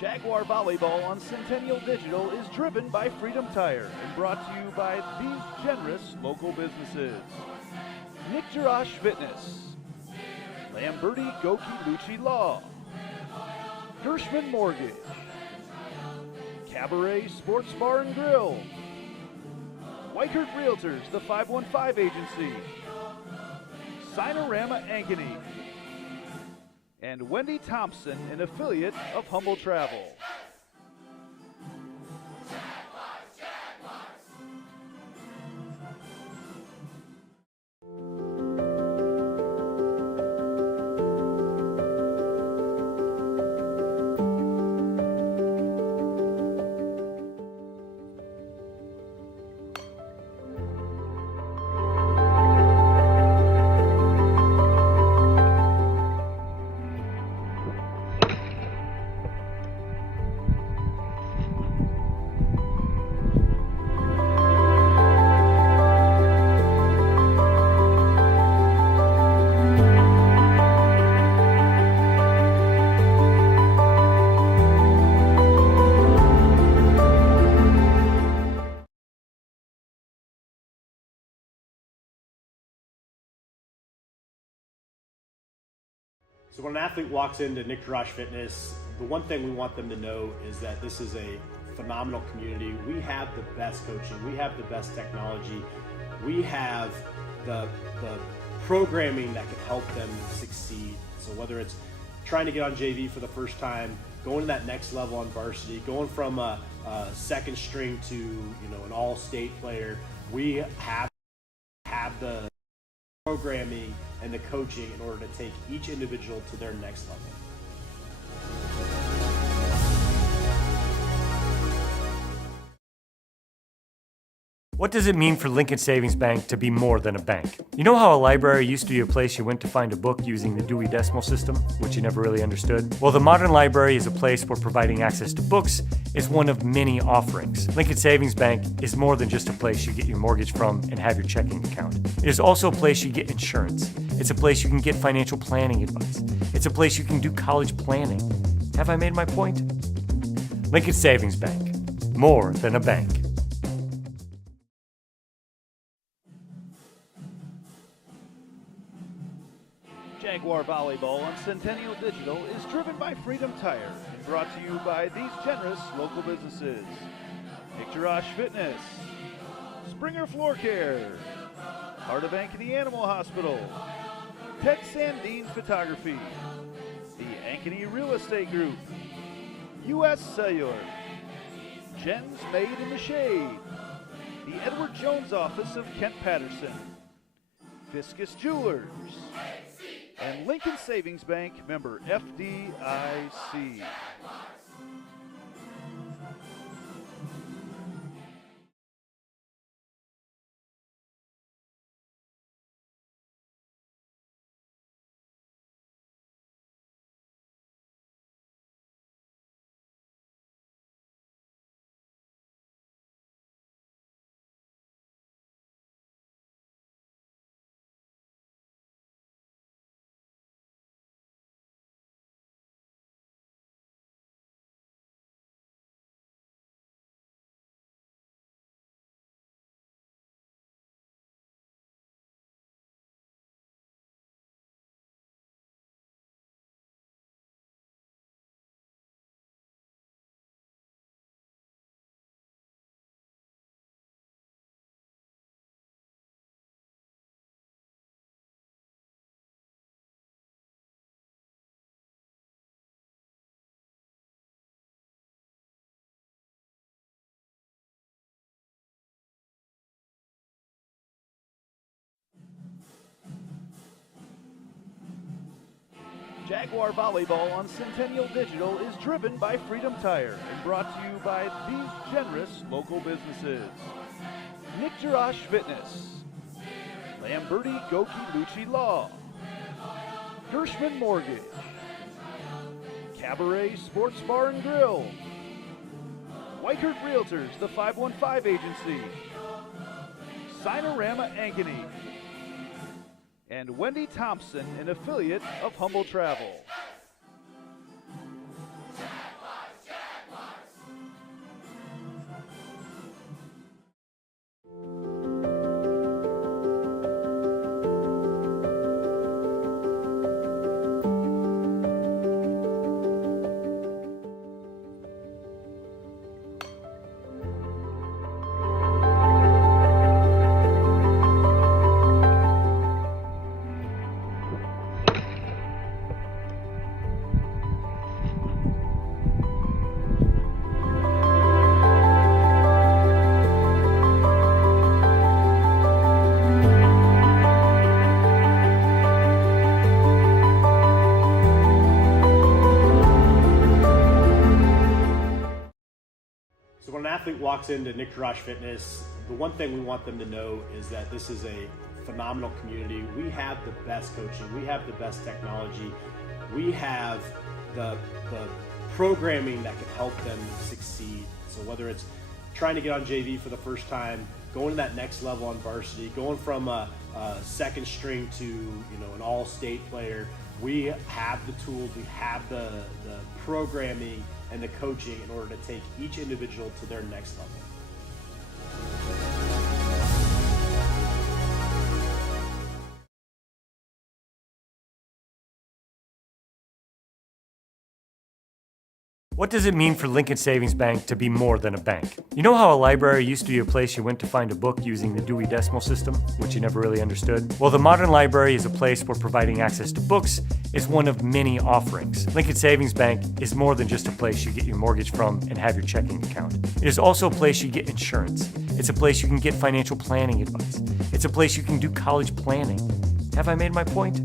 Jaguar Volleyball on Centennial Digital is driven by Freedom Tire and brought to you by these generous local businesses. Nick Jarash Fitness, Lamberti Goki Lucci Law, Gershman Mortgage, Cabaret Sports Bar and Grill, Weichert Realtors, the 515 Agency, Sinorama Ankeny, and Wendy Thompson, an affiliate of Humble Travel. So when an athlete walks into Nick Jarash Fitness, the one thing we want them to know is that this is a phenomenal community. We have the best coaching, we have the best technology, we have the programming that can help them succeed. So whether it's trying to get on JV for the first time, going to that next level on varsity, going from a second string to an all-state player, we have the programming and the coaching in order to take each individual to their next level. What does it mean for Lincoln Savings Bank to be more than a bank? You know how a library used to be a place you went to find a book using the Dewey Decimal System, which you never really understood? Well, the modern library is a place where providing access to books is one of many offerings. Lincoln Savings Bank is more than just a place you get your mortgage from and have your checking account. It is also a place you get insurance. It's a place you can get financial planning advice. It's a place you can do college planning. Have I made my point? Lincoln Savings Bank, more than a bank. Jaguar Volleyball on Centennial Digital is driven by Freedom Tire and brought to you by these generous local businesses. Nick Jarash Fitness, Springer Floor Care, Heart of Ankeny Animal Hospital, Ted Sandine Photography, the Ankeny Real Estate Group, U.S. Cellular, Jen's Made in the Shade, the Edward Jones Office of Kent Patterson, Fiscus Jewelers, and Lincoln Savings Bank, member FDIC. Jaguar Volleyball on Centennial Digital is driven by Freedom Tire and brought to you by these generous local businesses. Nick Jarash Fitness, Lamberti Goki Lucci Law, Gershman Mortgage, Cabaret Sports Bar and Grill, Weichert Realtors, the 515 Agency, Sinorama Ankeny, and Wendy Thompson, an affiliate of Humble Travel. walks into IGHSAU Fitness, the one thing we want them to know is that this is a phenomenal community. We have the best coaching, we have the best technology, we have the programming that can help them succeed. So whether it's trying to get on JV for the first time, going to that next level on varsity, going from a second string to an all-state player, we have the tools, we have the programming and the coaching in order to take each individual to their next level. What does it mean for Lincoln Savings Bank to be more than a bank? You know how a library used to be a place you went to find a book using the Dewey Decimal System, which you never really understood? Well, the modern library is a place where providing access to books is one of many offerings. Lincoln Savings Bank is more than just a place you get your mortgage from and have your checking account. It is also a place you get insurance. It's a place you can get financial planning advice. It's a place you can do college planning. Have I made my point?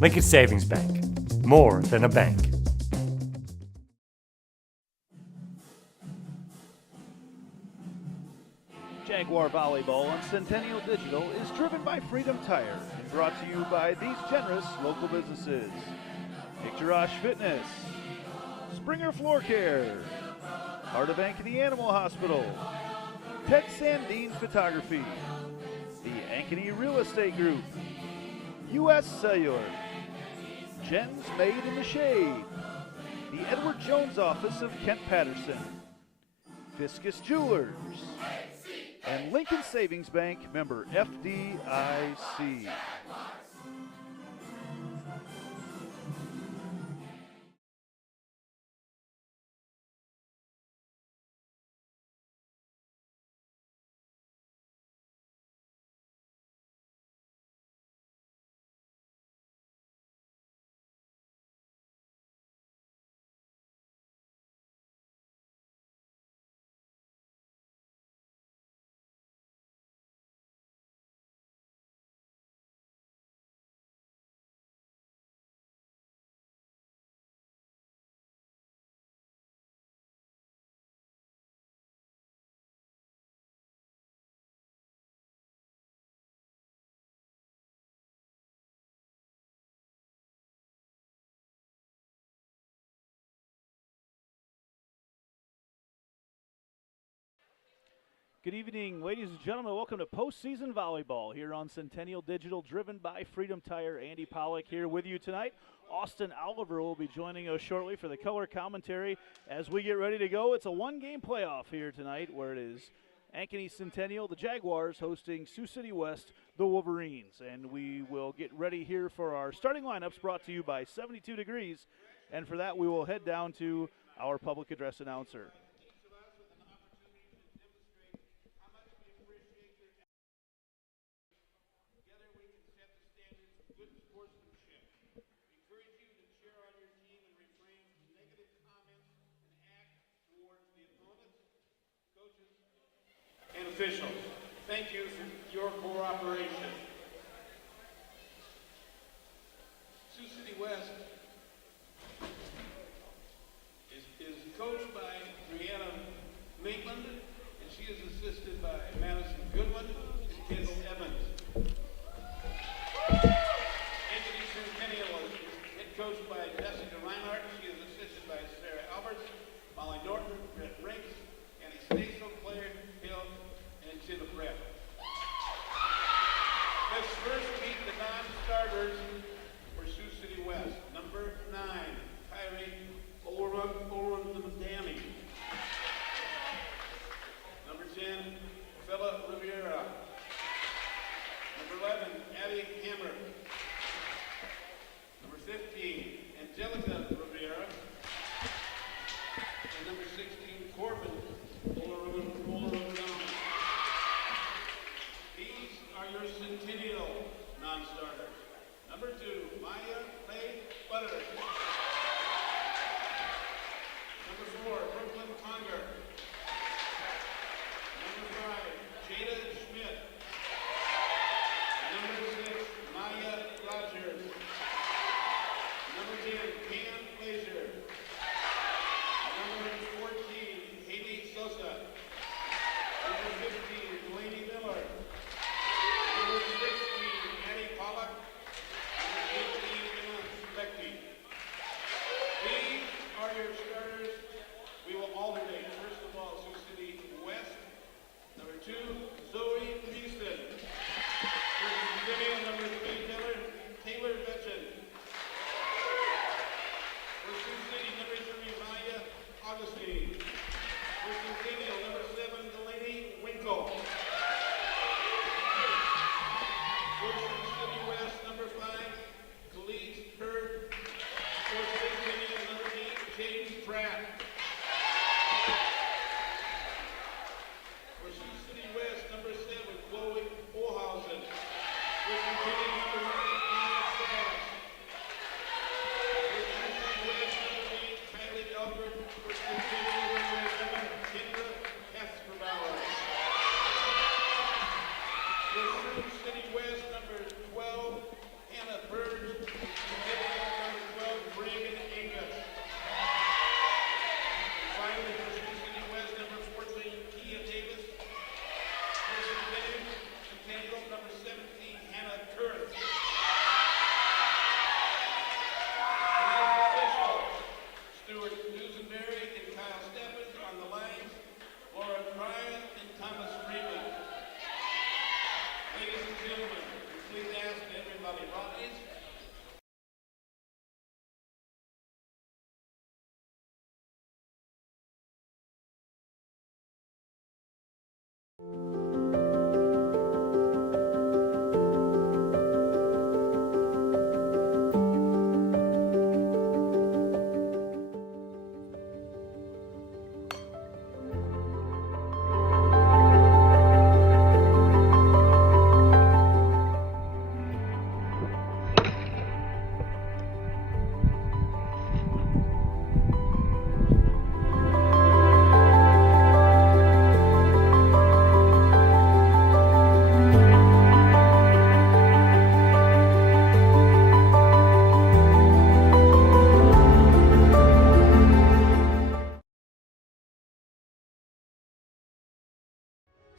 Lincoln Savings Bank, more than a bank. Jaguar Volleyball on Centennial Digital is driven by Freedom Tire and brought to you by these generous local businesses: IGHSAU Fitness, Springer Floor Care, Heart of Ankeny Animal Hospital, Ted Sandine Photography, the Ankeny Real Estate Group, U.S. Cellular, Jen's Made in the Shade, the Edward Jones Office of Kent Patterson, Fiscus Jewelers, and Lincoln Savings Bank, member FDIC. Good evening, ladies and gentlemen. Welcome to Postseason Volleyball here on Centennial Digital, driven by Freedom Tire. Andy Pollock here with you tonight. Austin Oliver will be joining us shortly for the color commentary as we get ready to go. It's a one-game playoff here tonight where it is Ankeny Centennial, the Jaguars, hosting Sioux City West, the Wolverines. And we will get ready here for our starting lineups brought to you by 72 Degrees. And for that, we will head down to our public address announcer. And officials, thank you for your cooperation. Sioux City West is coached by Brianna Maitland, and she is assisted by Madison Goodwin and Kent Evans. Ankeny Centennial is head coached by Jessica Reinhardt. She is assisted by Sarah Alberts, Molly Norton, Brett Rinks, Annie Staso, Claire Hill, and Chilla Brett.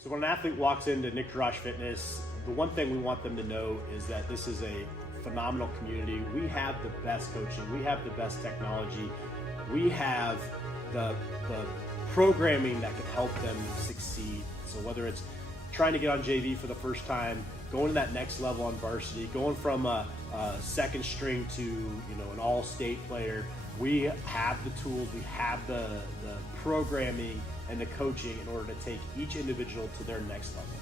So when an athlete walks into IGHSAU Fitness, the one thing we want them to know is that this is a phenomenal community. We have the best coaching. We have the best technology. We have the programming that can help them succeed. So whether it's trying to get on JV for the first time, going to that next level on varsity, going from a second string to an all-state player, we have the tools, we have the programming and the coaching in order to take each individual to their next level.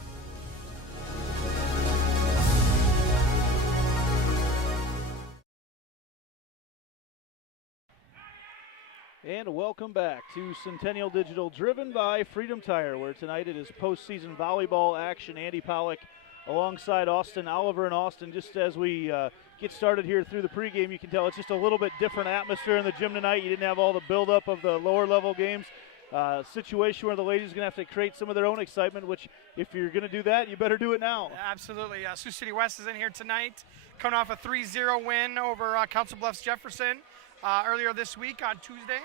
And welcome back to Centennial Digital, driven by Freedom Tire, where tonight it is postseason volleyball action. Andy Pollock alongside Austin Oliver. And Austin, just as we get started here through the pregame, you can tell it's just a little bit different atmosphere in the gym tonight. You didn't have all the buildup of the lower level games. Situation where the ladies are going to have to create some of their own excitement, which if you're going to do that, you better do it now. Absolutely. Sioux City West is in here tonight, coming off a 3-0 win over Council Bluffs Jefferson earlier this week on Tuesday.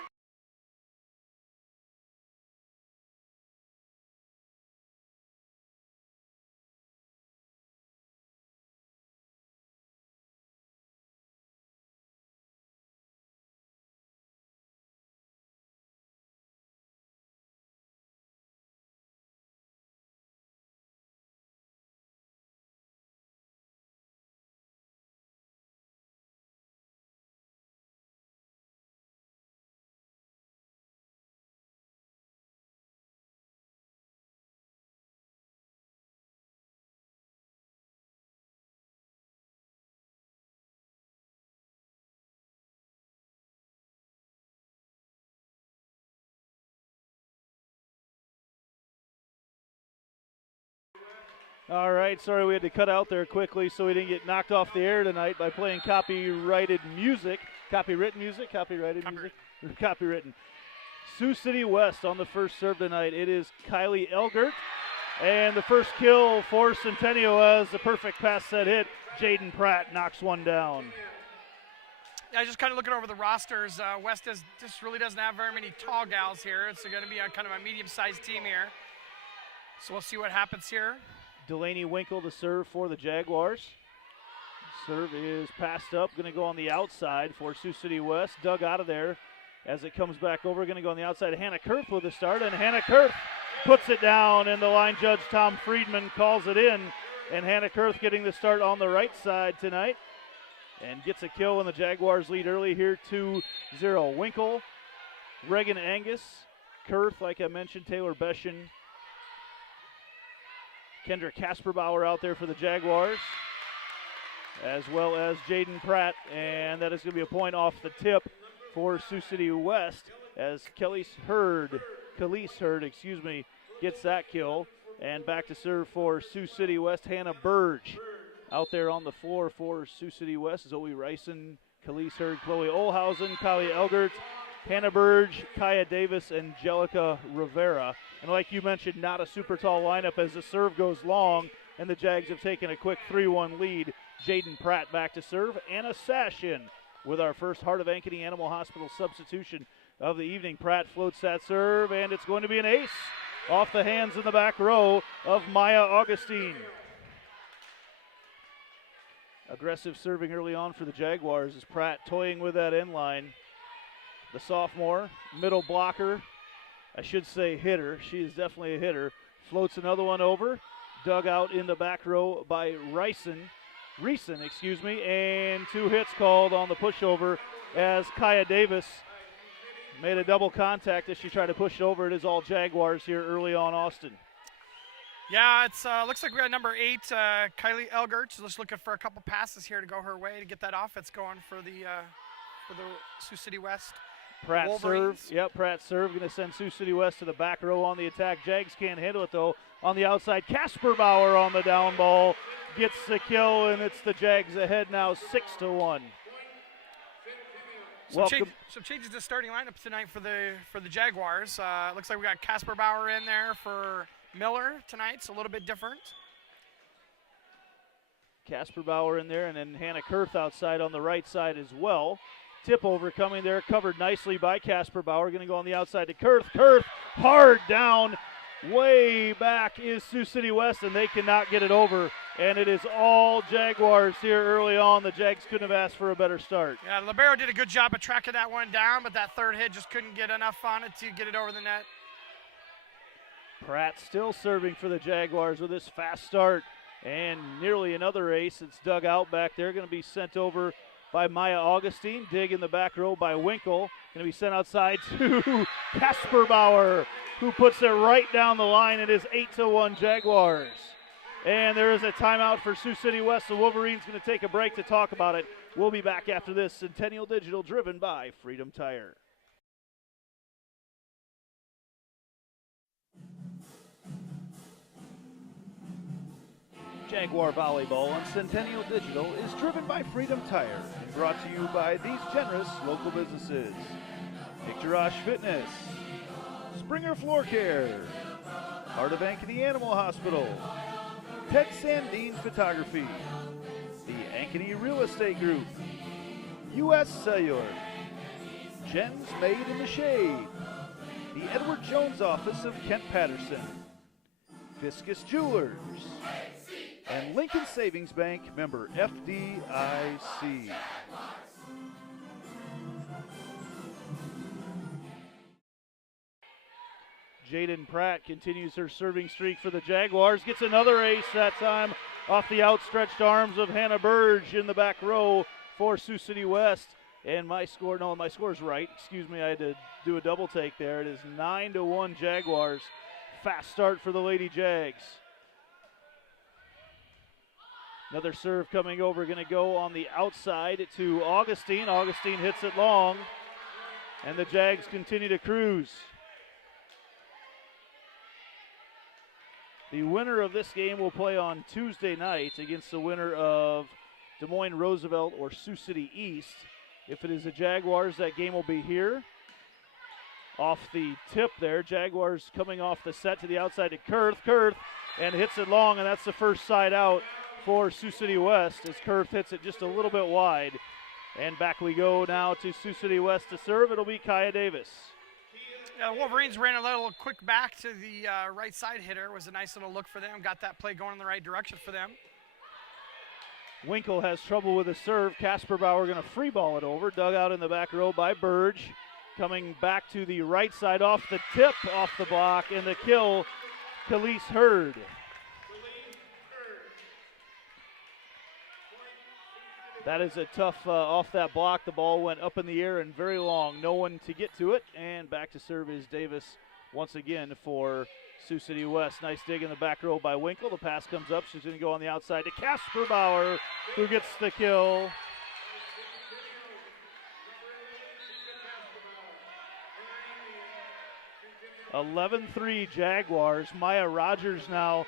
All right, sorry we had to cut out there quickly so we didn't get knocked off the air tonight by playing copyrighted music. Copywritten music? Copyrighted music? Copywritten. Sioux City West on the first serve tonight. It is Kylie Elgert. And the first kill for Centennial as the perfect pass set hit. Jaden Pratt knocks one down. Yeah, just kind of looking over the rosters. West just really doesn't have very many tall gals here. It's going to be kind of a medium-sized team here. So we'll see what happens here. Delaney Winkle to serve for the Jaguars. Serve is passed up, going to go on the outside for Sioux City West. Dug out of there as it comes back over. Going to go on the outside. Hannah Kurth with a start, and Hannah Kurth puts it down, and the line judge Tom Friedman calls it in. And Hannah Kurth getting the start on the right side tonight and gets a kill, and the Jaguars lead early here 2-0. Winkle, Reagan Angus, Kurth, like I mentioned, Taylor Beschen, Kendra Kasperbauer out there for the Jaguars, as well as Jaden Pratt, and that is going to be a point off the tip for Sioux City West as Khalees Hurd, gets that kill. And back to serve for Sioux City West, Hannah Burge. Out there on the floor for Sioux City West, Zoe Ryson, Khalees Hurd, Chloe Olhausen, Kylie Elgert, Hannah Burge, Kaya Davis, and Jellica Rivera. And like you mentioned, not a super tall lineup as the serve goes long, and the Jags have taken a quick 3-1 lead. Jaden Pratt back to serve. Anna Sash in with our first Heart of Ankeny Animal Hospital substitution of the evening. Pratt floats that serve, and it's going to be an ace off the hands in the back row of Maya Augustine. Aggressive serving early on for the Jaguars as Pratt toying with that end line. The sophomore, middle blocker, I should say hitter. She is definitely a hitter. Floats another one over. Dug out in the back row by Reisen, and 2 hits called on the pushover as Kaya Davis made a double contact as she tried to push it over. It is all Jaguars here early on, Austin. Yeah, it's looks like we got number 8, Kylie Elgert. Just looking for a couple passes here to go her way to get that offense going for the Sioux City West. Pratt Wolverines. serve. Yep, Pratt serve. Going to send Sioux City West to the back row on the attack. Jags can't handle it, though. On the outside, Kasperbauer on the down ball. Gets the kill, and it's the Jags ahead now 6-1. Some changes to starting lineup tonight for the Jaguars. Looks like we got Kasperbauer in there for Miller tonight. It's a little bit different. Kasperbauer in there, and then Hannah Kurth outside on the right side as well. Tip over coming there, covered nicely by Kasperbauer. Going to go on the outside to Kurth. Kurth hard down Way back is Sioux City West, and they cannot get it over. And it is all Jaguars here early on. The Jags couldn't have asked for a better start. Yeah, Libero did a good job of tracking that one down, but that third hit just couldn't get enough on it to get it over the net. Pratt still serving for the Jaguars with this fast start. And nearly another ace. It's dug out back there. Going to be sent over by Maya Augustine. Dig in the back row by Winkle. Going to be sent outside to Casper Bauer, who puts it right down the line. It is 8-1 Jaguars. And there is a timeout for Sioux City West. The Wolverines going to take a break to talk about it. We'll be back after this. Centennial Digital, driven by Freedom Tire. Jaguar Volleyball on Centennial Digital is driven by Freedom Tire and brought to you by these generous local businesses. IGHSAU Fitness, Springer Floor Care, Heart of Ankeny Animal Hospital, Ted Sandine Photography, the Ankeny Real Estate Group, U.S. Cellular, Jen's Made in the Shade, the Edward Jones Office of Kent Patterson, Fiscus Jewelers, and Lincoln Savings Bank, member FDIC. Jaden Pratt continues her serving streak for the Jaguars. Gets another ace that time off the outstretched arms of Hannah Burge in the back row for Sioux City West. And my score's right. Excuse me, I had to do a double take there. It is 9-1 Jaguars. Fast start for the Lady Jags. Another serve coming over, going to go on the outside to Augustine. Augustine hits it long, and the Jags continue to cruise. The winner of this game will play on Tuesday night against the winner of Des Moines Roosevelt or Sioux City East. If it is the Jaguars, that game will be here. Off the tip there, Jaguars coming off the set to the outside to Kurth, and hits it long, and that's the first side out for Sioux City West as Kurth hits it just a little bit wide. And back we go now to Sioux City West to serve. It'll be Kaya Davis. Yeah, the Wolverines ran a little quick back to the right side hitter. It was a nice little look for them. Got that play going in the right direction for them. Winkle has trouble with the serve. Casper Bauer going to free ball it over. Dug out in the back row by Burge. Coming back to the right side off the tip, off the block, and the kill, Khalees Hurd. That is a tough off that block. The ball went up in the air and very long. No one to get to it. And back to serve is Davis once again for Sioux City West. Nice dig in the back row by Winkle. The pass comes up. She's going to go on the outside to Casper Bauer, who gets the kill. (11-3) Jaguars. Maya Rogers now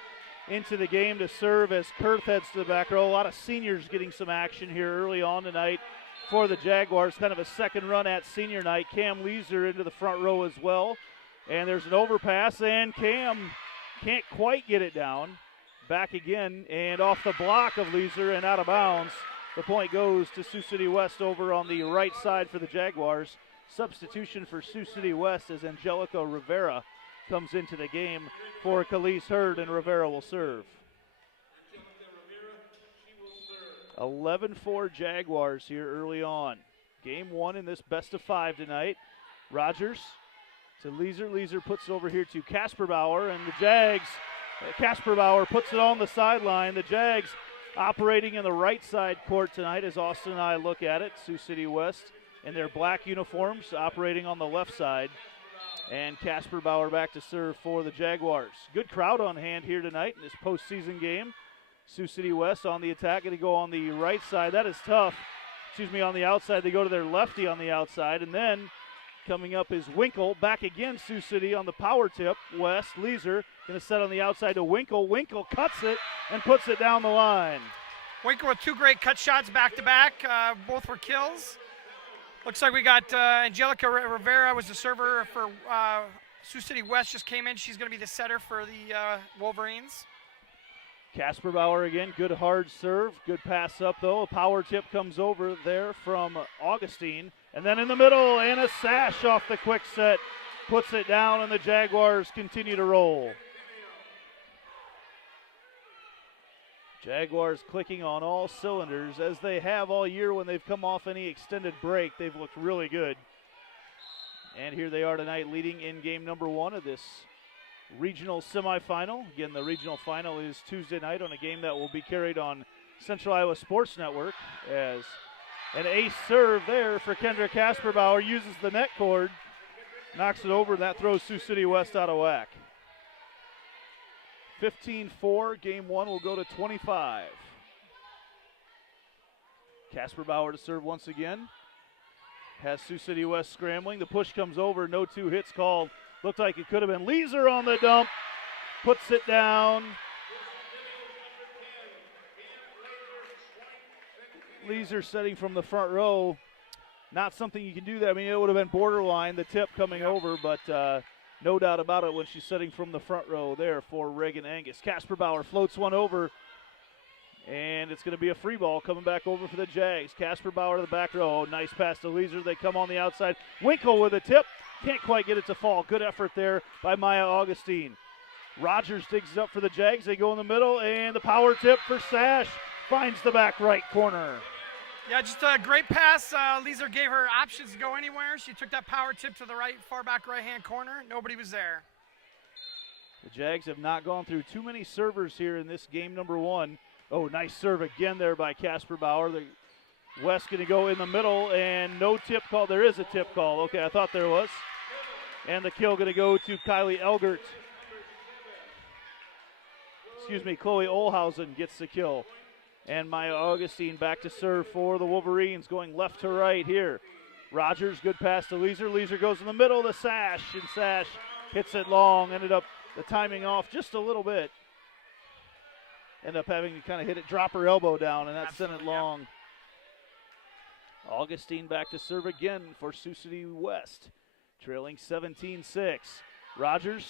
into the game to serve as Kurth heads to the back row. A lot of seniors getting some action here early on tonight for the Jaguars. Kind of a second run at senior night. Cam Leeser into the front row as well. And there's an overpass, and Cam can't quite get it down. Back again, and off the block of Leeser and out of bounds. The point goes to Sioux City West over on the right side for the Jaguars. Substitution for Sioux City West as Angelica Rivera comes into the game for Khalees Hurd, and Rivera will serve. 11-4 Jaguars here early on. Game one in this best of five tonight. Rogers to Leeser. Leeser puts it over here to Casper Bauer, and the Jags, Casper Bauer puts it on the sideline. The Jags operating in the right side court tonight as Austin and I look at it. Sioux City West in their black uniforms operating on the left side. And Casper Bauer back to serve for the Jaguars. Good crowd on hand here tonight in this postseason game. Sioux City West on the attack, going to go on the right side. That is tough. On the outside. They go to their lefty on the outside. And then coming up is Winkle. Back again, Sioux City on the power tip. West, Leeser going to set on the outside to Winkle. Winkle cuts it and puts it down the line. Winkle with two great cut shots back-to-back. Both were kills. Looks like we got Angelica Rivera was the server for Sioux City West, just came in. She's going to be the setter for the Wolverines. Casper Bauer again, good hard serve. Good pass up, though. A power tip comes over there from Augustine. And then in the middle, Anna Sash off the quick set. Puts it down, and the Jaguars continue to roll. Jaguars clicking on all cylinders, as they have all year when they've come off any extended break. They've looked really good. And here they are tonight, leading in game number 1 of this regional semifinal. Again, the regional final is Tuesday night on a game that will be carried on Central Iowa Sports Network, as an ace serve there for Kendra Kasperbauer uses the net cord, knocks it over, and that throws Sioux City West out of whack. 15-4, game 1 will go to 25. Kasperbauer to serve once again. Has Sioux City West scrambling. The push comes over, no 2 hits called. Looked like it could have been Leeser on the dump. Puts it down. Leeser setting from the front row. Not something you can do that. I mean, it would have been borderline, the tip coming over, but no doubt about it when she's setting from the front row there for Reagan Angus. Kasperbauer floats one over, and it's going to be a free ball coming back over for the Jags. Kasperbauer to the back row. Nice pass to Leeser. They come on the outside. Winkle with a tip. Can't quite get it to fall. Good effort there by Maya Augustine. Rogers digs it up for the Jags. They go in the middle, and the power tip for Sash finds the back right corner. Yeah, just a great pass. Leeser gave her options to go anywhere. She took that power tip to the right, far back right-hand corner. Nobody was there. The Jags have not gone through too many servers here in this game number 1. Oh, nice serve again there by Kasperbauer. The West going to go in the middle, and no tip call. There is a tip call. Okay, I thought there was. And the kill going to go to Kylie Elgert. Chloe Olhausen gets the kill. And Maya Augustine back to serve for the Wolverines, going left to right here. Rogers, good pass to Leeser. Leeser goes in the middle to Sash, and Sash hits it long. Ended up the timing off just a little bit. Ended up having to kind of hit it, drop her elbow down, and that sent it long. Augustine back to serve again for Sioux City West, trailing 17-6. Rogers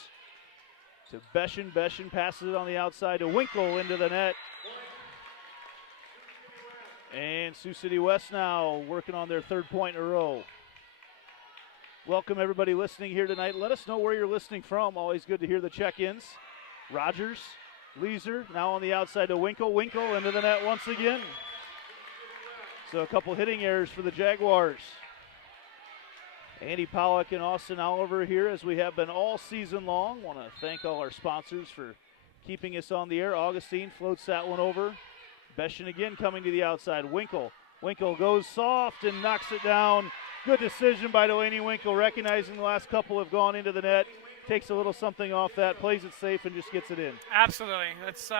to Beshin. Beshin passes it on the outside to Winkle into the net. And Sioux City West now working on their 3rd point in a row. Welcome everybody listening here tonight. Let us know where you're listening from. Always good to hear the check-ins. Rogers, Leeser, now on the outside to Winkle. Winkle into the net once again. So a couple hitting errors for the Jaguars. Andy Pollock and Austin Oliver here, as we have been all season long. Want to thank all our sponsors for keeping us on the air. Augustine floats that one over. Beshin again coming to the outside. Winkle goes soft and knocks it down. Good decision by Delaney Winkle, recognizing the last couple have gone into the net. Takes a little something off that, plays it safe, and just gets it in. Absolutely. That's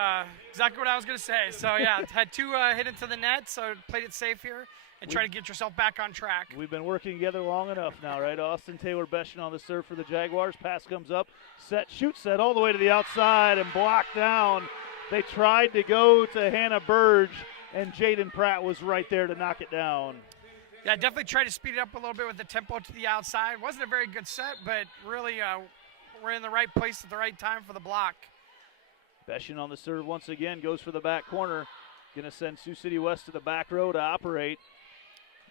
exactly what I was going to say. So, yeah, had 2 hit into the net, so played it safe here and try to get yourself back on track. We've been working together long enough now, right? Austin Taylor Beshin on the serve for the Jaguars. Pass comes up, shoots set all the way to the outside and blocked down. They tried to go to Hannah Burge, and Jaden Pratt was right there to knock it down. Yeah, definitely tried to speed it up a little bit with the tempo to the outside. Wasn't a very good set, but really we're in the right place at the right time for the block. Beshin on the serve once again, goes for the back corner. Going to send Sioux City West to the back row to operate.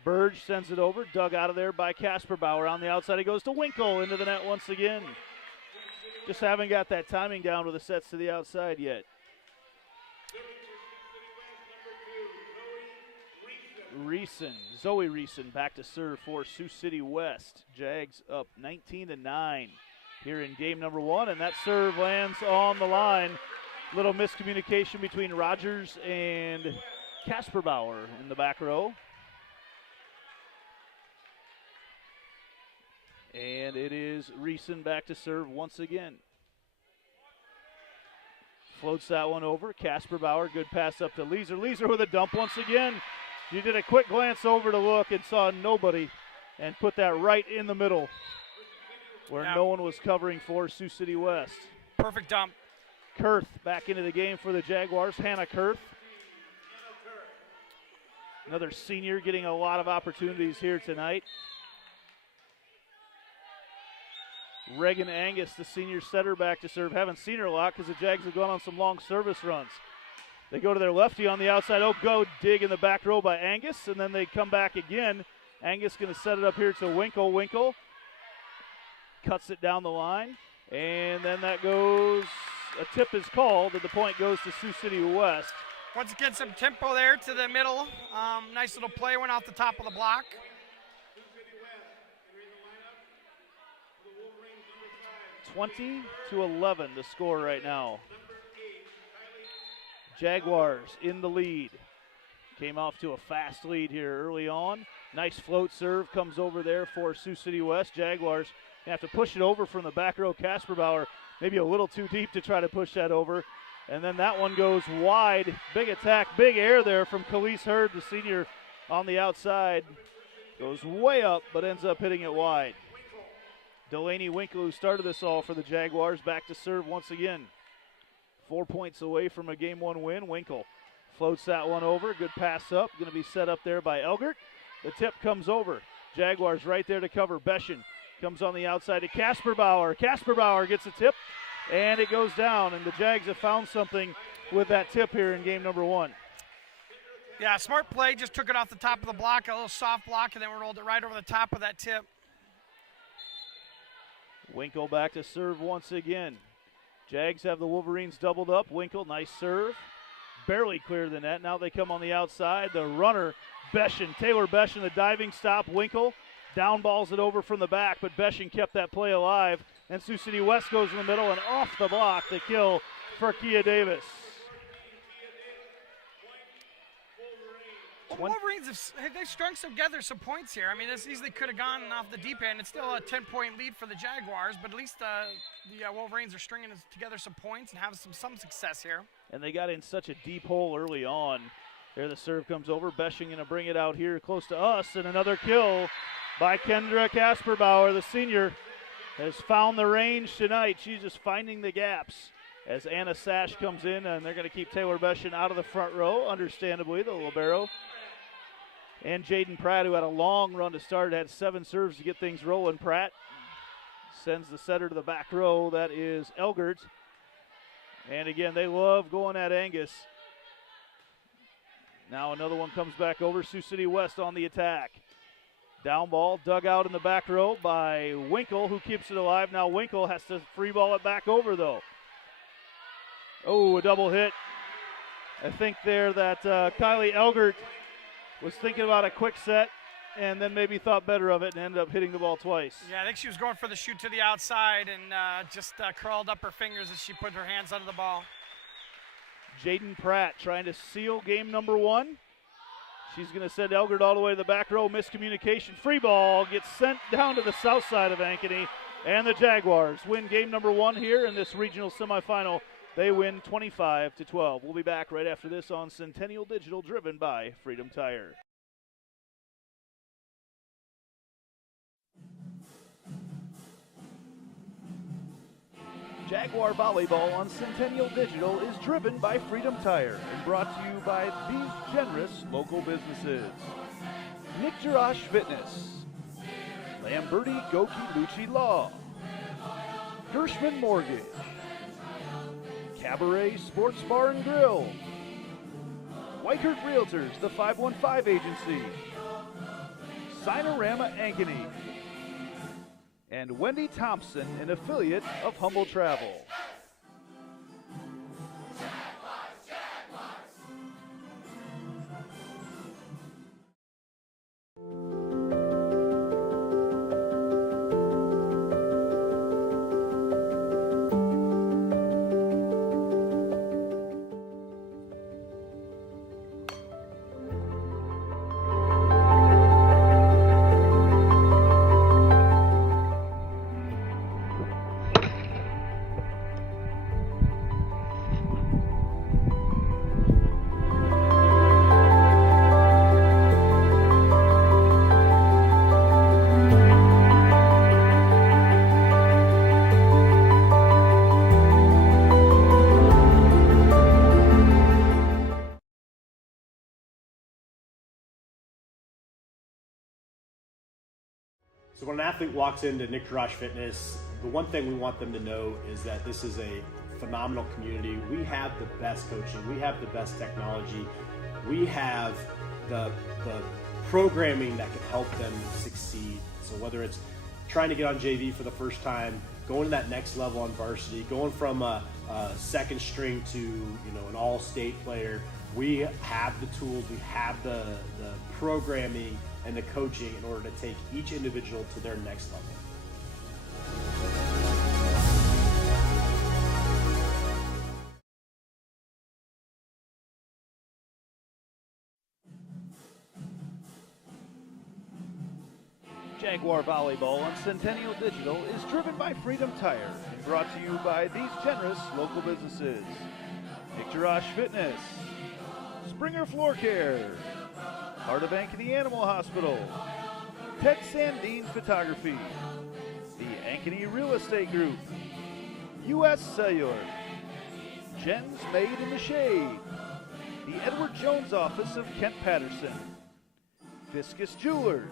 Burge sends it over, dug out of there by Kasperbauer. On the outside, it goes to Winkle into the net once again. Just haven't got that timing down with the sets to the outside yet. Zoe Reeson back to serve for Sioux City West. Jags up 19-9 here in game number 1, and that serve lands on the line. Little miscommunication between Rogers and Kasperbauer in the back row. And it is Reeson back to serve once again. Floats that one over. Kasperbauer, good pass up to Leeser. Leeser with a dump once again. She did a quick glance over to look and saw nobody and put that right in the middle where no one was covering for Sioux City West. Perfect dump. Kurth back into the game for the Jaguars. Hannah Kurth. Another senior getting a lot of opportunities here tonight. Reagan Angus, the senior setter, back to serve. Haven't seen her a lot because the Jags have gone on some long service runs. They go to their lefty on the outside. Oh, go dig in the back row by Angus, and then they come back again. Angus going to set it up here to Winkle. Winkle cuts it down the line, and then that goes, a tip is called, and the point goes to Sioux City West. Once again, some tempo there to the middle. Nice little play went off the top of the block. 20-11 the score right now. Jaguars in the lead. Came off to a fast lead here early on. Nice float serve comes over there for Sioux City West. Jaguars have to push it over from the back row. Casper Bauer maybe a little too deep to try to push that over. And then that one goes wide. Big attack, big air there from Khalees Hurd, the senior on the outside. Goes way up, but ends up hitting it wide. Delaney Winkle, who started this all for the Jaguars, back to serve once again. 4 points away from a Game 1 win. Winkle floats that one over. Good pass up. Going to be set up there by Elgert. The tip comes over. Jaguars right there to cover. Beschen comes on the outside to Casper Bauer. Casper Bauer gets a tip, and it goes down. And the Jags have found something with that tip here in game number 1. Yeah, smart play. Just took it off the top of the block, a little soft block, and then we rolled it right over the top of that tip. Winkle back to serve once again. Jags have the Wolverines doubled up. Winkle, nice serve. Barely clear the net. Now they come on the outside. The runner, Beschen, Taylor Beschen, the diving stop. Winkle down balls it over from the back, but Beschen kept that play alive. And Sioux City West goes in the middle and off the block, the kill for Kia Davis. Well, the Wolverines, they've strung together some points here. I mean, this easily could have gone off the deep end. It's still a 10-point lead for the Jaguars, but at least the Wolverines are stringing together some points and having some success here. And they got in such a deep hole early on. There the serve comes over. Beschen going to bring it out here close to us, and another kill by Kendra Casper Bauer. The senior has found the range tonight. She's just finding the gaps as Anna Sash comes in, and they're going to keep Taylor Beschen out of the front row, understandably, the libero. And Jaden Pratt, who had a long run to start, had 7 serves to get things rolling. Pratt sends the setter to the back row. That is Elgert. And again, they love going at Angus. Now another one comes back over. Sioux City West on the attack. Down ball, dug out in the back row by Winkle, who keeps it alive. Now Winkle has to free ball it back over, though. Oh, a double hit. I think there that Kylie Elgert was thinking about a quick set and then maybe thought better of it and ended up hitting the ball twice. Yeah, I think she was going for the shoot to the outside and just curled up her fingers as she put her hands under the ball. Jaden Pratt trying to seal game number 1. She's going to send Elgert all the way to the back row. Miscommunication. Free ball gets sent down to the south side of Ankeny. And the Jaguars win game number 1 here in this regional semifinal. They win 25-12. We'll be back right after this on Centennial Digital, driven by Freedom Tire. Jaguar Volleyball on Centennial Digital is driven by Freedom Tire and brought to you by these generous local businesses. Nick Jarash Fitness, Lamberti Goki Lucci Law, Gershman Mortgage, Cabaret Sports Bar and Grill, Whitehurt Realtors, the 515 Agency, Sinorama Ankeny, and Wendy Thompson, an affiliate of Humble Travel. So when an athlete walks into Nick Jarash Fitness, the one thing we want them to know is that this is a phenomenal community. We have the best coaching. We have the best technology. We have the programming that can help them succeed. So whether it's trying to get on JV for the first time, going to that next level on varsity, going from a second string to an all-state player. We have the tools, we have the programming and the coaching in order to take each individual to their next level. Jaguar Volleyball on Centennial Digital is driven by Freedom Tire and brought to you by these generous local businesses: IGHSAU Fitness, Springer Floor Care, Heart of Ankeny Animal Hospital, Ted Sandine Photography, the Ankeny Real Estate Group, U.S. Cellular, Jen's Made in the Shade, the Edward Jones Office of Kent Patterson, Fiscus Jewelers,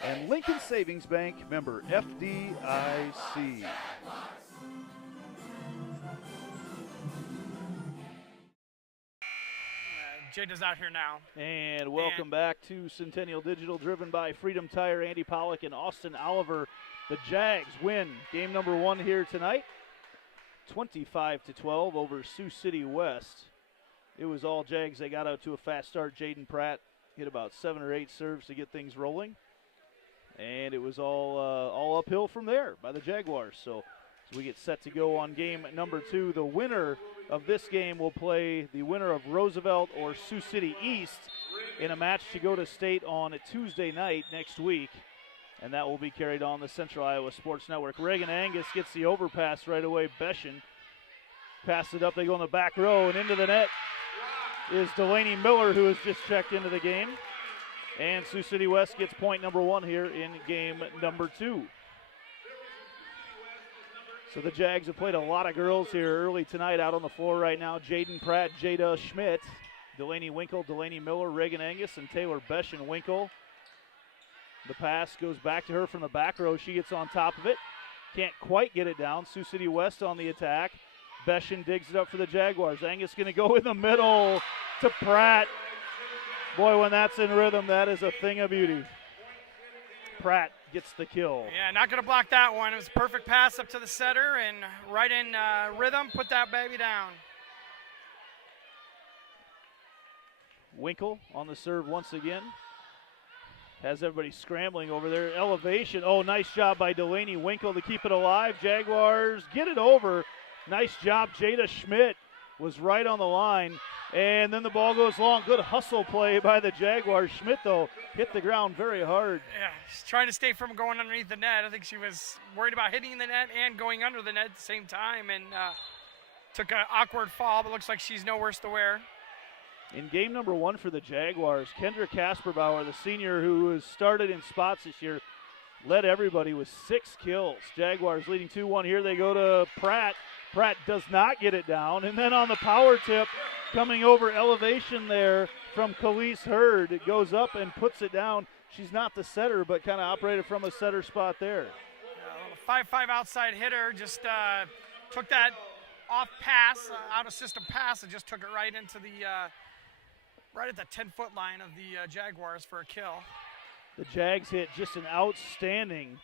and Lincoln Savings Bank, member FDIC. Jada's out here now. And welcome back to Centennial Digital, driven by Freedom Tire. Andy Pollock and Austin Oliver. The Jags win game number 1 here tonight, 25-12 over Sioux City West. It was all Jags. They got out to a fast start. Jaden Pratt hit about 7 or 8 serves to get things rolling. And it was all uphill from there by the Jaguars. So as we get set to go on game number 2, the winner of this game will play the winner of Roosevelt or Sioux City East in a match to go to state on a Tuesday night next week. And that will be carried on the Central Iowa Sports Network. Reagan Angus gets the overpass right away. Beshin passed it up. They go in the back row, and into the net is Delaney Miller, who has just checked into the game. And Sioux City West gets point number 1 here in game number 2. So the Jags have played a lot of girls here early tonight out on the floor right now. Jaden Pratt, Jada Schmidt, Delaney Winkle, Delaney Miller, Reagan Angus, and Taylor Beshin Winkle. The pass goes back to her from the back row. She gets on top of it. Can't quite get it down. Sioux City West on the attack. Beshin digs it up for the Jaguars. Angus going to go in the middle to Pratt. Boy, when that's in rhythm, that is a thing of beauty. Pratt gets the kill. Yeah, not going to block that one. It was a perfect pass up to the setter and right in rhythm, put that baby down. Winkle on the serve once again. Has everybody scrambling over there. Elevation. Oh, nice job by Delaney Winkle to keep it alive. Jaguars get it over. Nice job. Jada Schmidt was right on the line. And then the ball goes long. Good hustle play by the Jaguars. Schmidt, though, hit the ground very hard. Yeah, she's trying to stay from going underneath the net. I think she was worried about hitting the net and going under the net at the same time, and took an awkward fall, but looks like she's no worse to wear. In game number 1 for the Jaguars, Kendra Kasperbauer, the senior who has started in spots this year, led everybody with 6 kills. Jaguars leading 2-1 here. They go to Pratt. Pratt does not get it down. And then on the power tip, coming over elevation there from Khalees Hurd. It goes up and puts it down. She's not the setter, but kind of operated from a setter spot there. 5-5 outside hitter, just took that off pass, out of system pass, and just took it right into the, right at the 10-foot line of the Jaguars for a kill. The Jags hit just an outstanding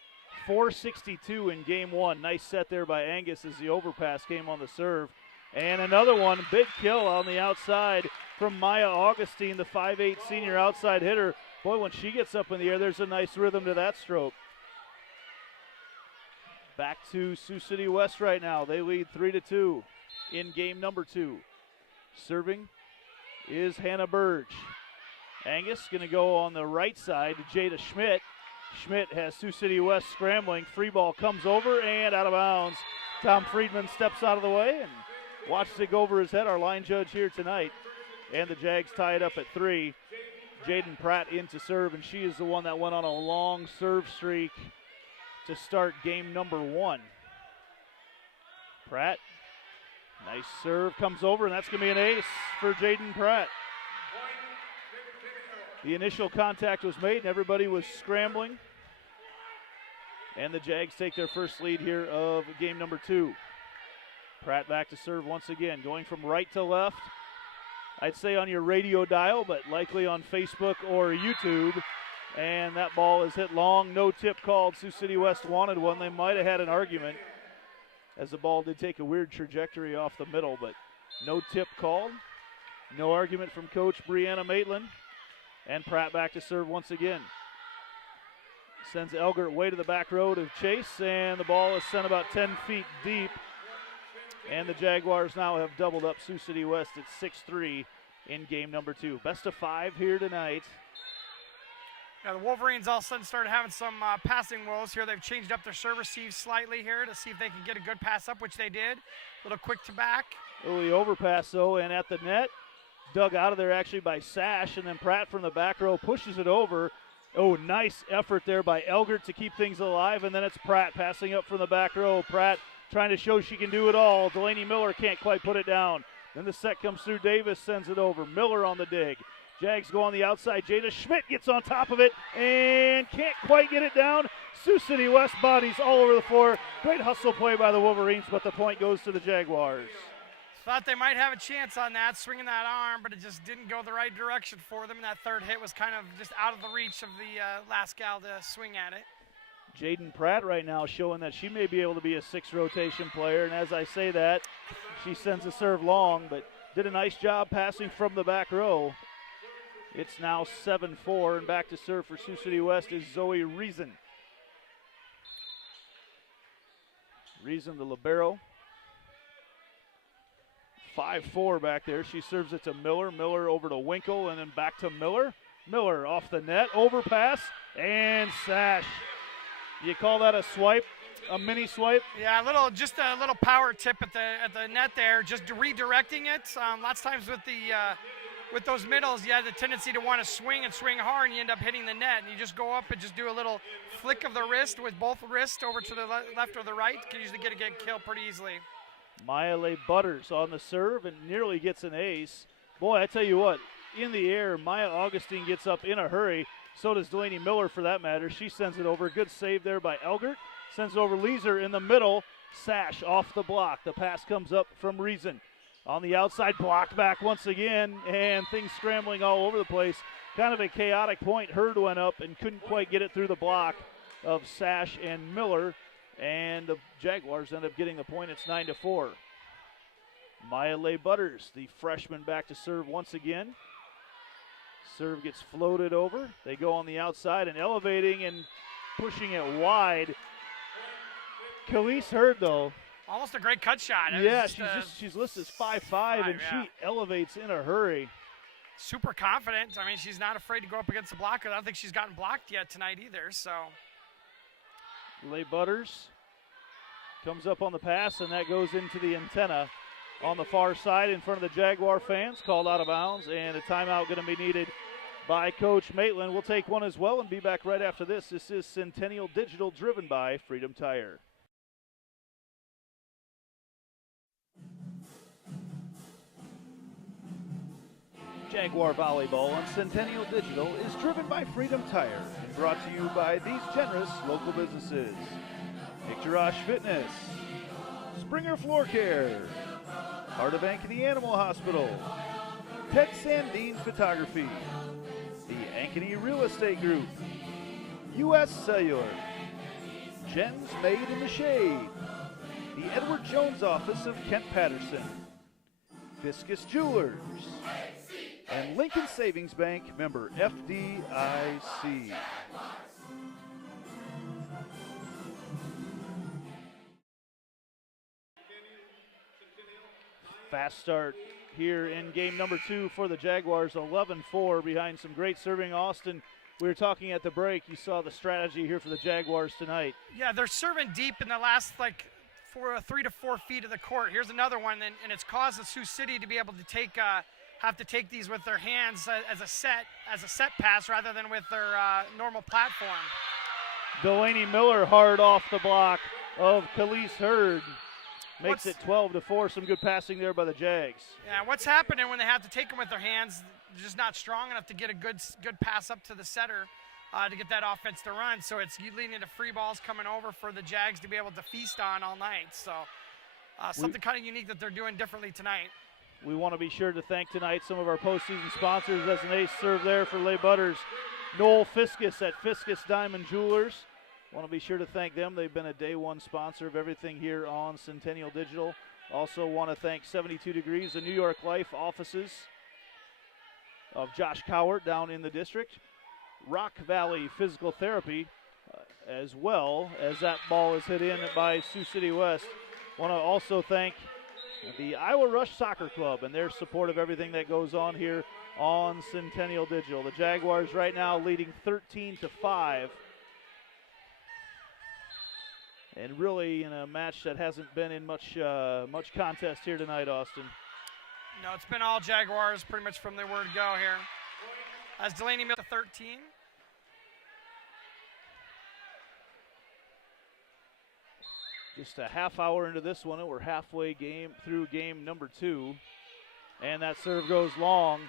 462 in game 1. Nice set there by Angus as the overpass came on the serve. And another one, big kill on the outside from Maya Augustine, the 5'8 senior outside hitter. Boy, when she gets up in the air, there's a nice rhythm to that stroke. Back to Sioux City West right now. They lead 3-2 in game number 2. Serving is Hannah Burge. Angus going to go on the right side to Jada Schmidt. Schmidt has Sioux City West scrambling. Free ball comes over and out of bounds. Tom Friedman steps out of the way and watches it go over his head, our line judge here tonight. And the Jags tie it up at 3. Jaden Pratt in to serve, and she is the one that went on a long serve streak to start game number 1. Pratt, nice serve, comes over, and that's going to be an ace for Jaden Pratt. The initial contact was made, and everybody was scrambling. And the Jags take their first lead here of game number 2. Pratt back to serve once again, going from right to left. I'd say on your radio dial, but likely on Facebook or YouTube. And that ball is hit long. No tip called. Sioux City West wanted one. They might have had an argument, as the ball did take a weird trajectory off the middle, but no tip called. No argument from Coach Brianna Maitland. And Pratt back to serve once again. Sends Elgert way to the back row to chase, and the ball is sent about 10 feet deep. And the Jaguars now have doubled up Sioux City West at 6-3 in game number 2. Best of 5 here tonight. Yeah, the Wolverines all of a sudden started having some passing woes here. They've changed up their serve receive slightly here to see if they can get a good pass up, which they did. A little quick to back. Early overpass, though, and at the net. Dug out of there actually by Sash, and then Pratt from the back row pushes it over. Oh, nice effort there by Elgert to keep things alive, and then it's Pratt passing up from the back row. Pratt trying to show she can do it all. Delaney Miller can't quite put it down. Then the set comes through. Davis sends it over. Miller on the dig. Jags go on the outside. Jada Schmidt gets on top of it and can't quite get it down. Sioux City West bodies all over the floor. Great hustle play by the Wolverines, but the point goes to the Jaguars. Thought they might have a chance on that, swinging that arm, but it just didn't go the right direction for them. And that third hit was kind of just out of the reach of the last gal to swing at it. Jaden Pratt right now showing that she may be able to be a 6-rotation player. And as I say that, she sends a serve long, but did a nice job passing from the back row. It's now 7-4, and back to serve for Sioux City West is Zoe Reason. Reason, the libero. 5-4 back there. She serves it to Miller. Miller over to Winkle, and then back to Miller. Miller off the net, overpass, and Sash. You call that a swipe? A mini swipe? Yeah, just a little power tip at the net there, just redirecting it. Lots of times with those middles, you have the tendency to want to swing hard, and you end up hitting the net. And you just go up and just do a little flick of the wrist with both wrists over to the left or the right. Can usually get a kill pretty easily. Maya Lay Butters on the serve and nearly gets an ace. Boy, I tell you what, in the air, Maya Augustine gets up in a hurry. So does Delaney Miller, for that matter. She sends it over. Good save there by Elgert. Sends it over Leeser in the middle. Sash off the block. The pass comes up from Reason. On the outside, blocked back once again, and things scrambling all over the place. Kind of a chaotic point. Hurd went up and couldn't quite get it through the block of Sash and Miller, and the Jaguars end up getting the point. It's 9-4. Maya Lay Butters, the freshman, back to serve once again. Serve gets floated over. They go on the outside and elevating and pushing it wide. Khalees Hurd, though. Almost a great cut shot. Yeah, she's listed as 5'5", and yeah. she elevates in a hurry. Super confident. I mean, she's not afraid to go up against the blocker. I don't think she's gotten blocked yet tonight either, so. Lay Butters comes up on the pass, and that goes into the antenna on the far side in front of the Jaguar fans. Called out of bounds, and a timeout going to be needed by Coach Maitland. We'll take one as well and be back right after this. This is Centennial Digital, driven by Freedom Tire. Jaguar Volleyball on Centennial Digital is driven by Freedom Tire and brought to you by these generous local businesses: Ictorosh Fitness, Springer Floor Care, Heart of Ankeny Animal Hospital, Ted Sandine Photography, the Ankeny Real Estate Group, U.S. Cellular, Jen's Made in the Shade, the Edward Jones Office of Kent Patterson, Fiscus Jewelers, and Lincoln Savings Bank, member FDIC. Fast start here in game number 2 for the Jaguars, 11-4 behind some great serving. Austin, we were talking at the break, you saw the strategy here for the Jaguars tonight. Yeah, they're serving deep in the last 3 to 4 feet of the court. Here's another one, and it's caused the Sioux City to be able to have to take these with their hands as a set pass rather than with their normal platform. Delaney Miller hard off the block of Khalees Hurd. Makes it 12-4. Some good passing there by the Jags. Yeah, what's happening when they have to take them with their hands? They're just not strong enough to get a good pass up to the setter to get that offense to run. So it's leading to free balls coming over for the Jags to be able to feast on all night. So something kind of unique that they're doing differently tonight. We want to be sure to thank tonight some of our postseason sponsors. That's an ace serve there for Lay Butters. Noel Fiskus at Fiskus Diamond Jewelers. Want to be sure to thank them. They've been a day one sponsor of everything here on Centennial Digital. Also want to thank 72 Degrees, the New York Life offices of Josh Cowart down in the district. Rock Valley Physical Therapy, as well as that ball is hit in by Sioux City West. Want to also thank the Iowa Rush Soccer Club and their support of everything that goes on here on Centennial Digital. The Jaguars right now leading 13-5. And really in a match that hasn't been in much contest here tonight, Austin. No, it's been all Jaguars pretty much from the word go here. As Delaney Miller 13. Just a half hour into this one, and we're halfway through game number 2. And that serve goes long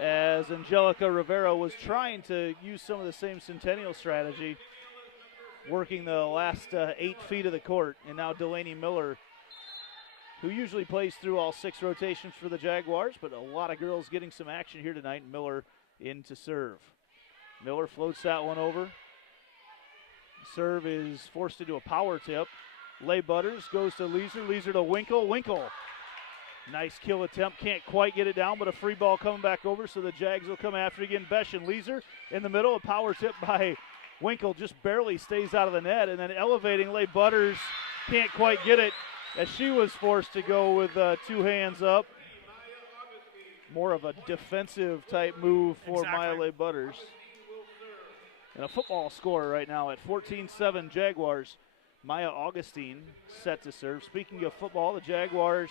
as Angelica Rivera was trying to use some of the same Centennial strategy, working the last 8 feet of the court. And now Delaney Miller, who usually plays through all 6 rotations for the Jaguars, but a lot of girls getting some action here tonight. Miller in to serve. Miller floats that one over. Serve is forced into a power tip. Lay Butters goes to Leeser. Leeser to Winkle. Winkle. Nice kill attempt. Can't quite get it down, but a free ball coming back over, so the Jags will come after it again. Besh and Leeser in the middle. A power tip by Winkle just barely stays out of the net, and then elevating Lay Butters. Can't quite get it as she was forced to go with 2 hands up. More of a defensive type move for Maya Lay Butters. And a football score right now at 14-7 Jaguars. Maya Augustine set to serve. Speaking of football, the Jaguars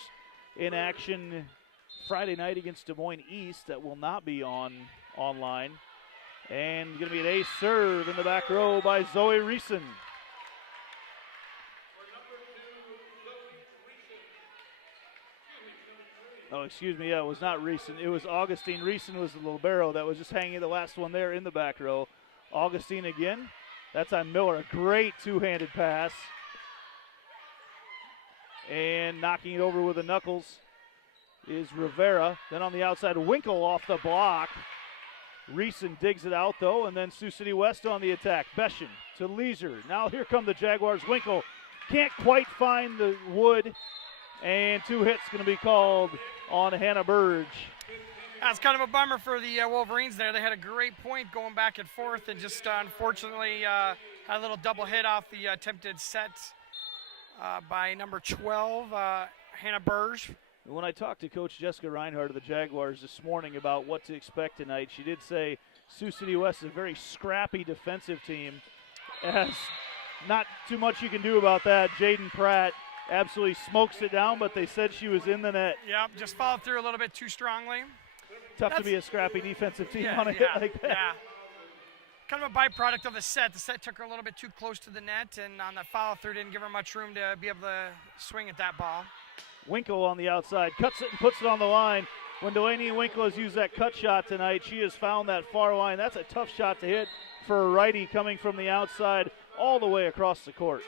in action Friday night against Des Moines East. That will not be online. And going to be an ace serve in the back row by Zoe Reeson. Oh, excuse me, yeah, it was not Reeson. It was Augustine. Reeson was the libero that was just hanging the last one there in the back row. Augustine again. That's on Miller. A great two-handed pass. And knocking it over with the knuckles is Rivera. Then on the outside, Winkle off the block. Reeson digs it out, though, and then Sioux City West on the attack. Beshin to Leeser. Now here come the Jaguars. Winkle can't quite find the wood, and 2 hits going to be called on Hannah Burge. That's kind of a bummer for the Wolverines there. They had a great point going back and forth, and just unfortunately had a little double hit off the attempted set by number 12, Hannah Burge. When I talked to Coach Jessica Reinhardt of the Jaguars this morning about what to expect tonight, she did say Sioux City West is a very scrappy defensive team. As not too much you can do about that. Jaden Pratt absolutely smokes it down, but they said she was in the net. Yep, just followed through a little bit too strongly. Tough to be a scrappy defensive team on a hit like that. Yeah. Kind of a byproduct of the set. The set took her a little bit too close to the net, and on the follow-through didn't give her much room to be able to swing at that ball. Winkle on the outside, cuts it and puts it on the line. When Delaney Winkle has used that cut shot tonight, she has found that far line. That's a tough shot to hit for a righty coming from the outside all the way across the court.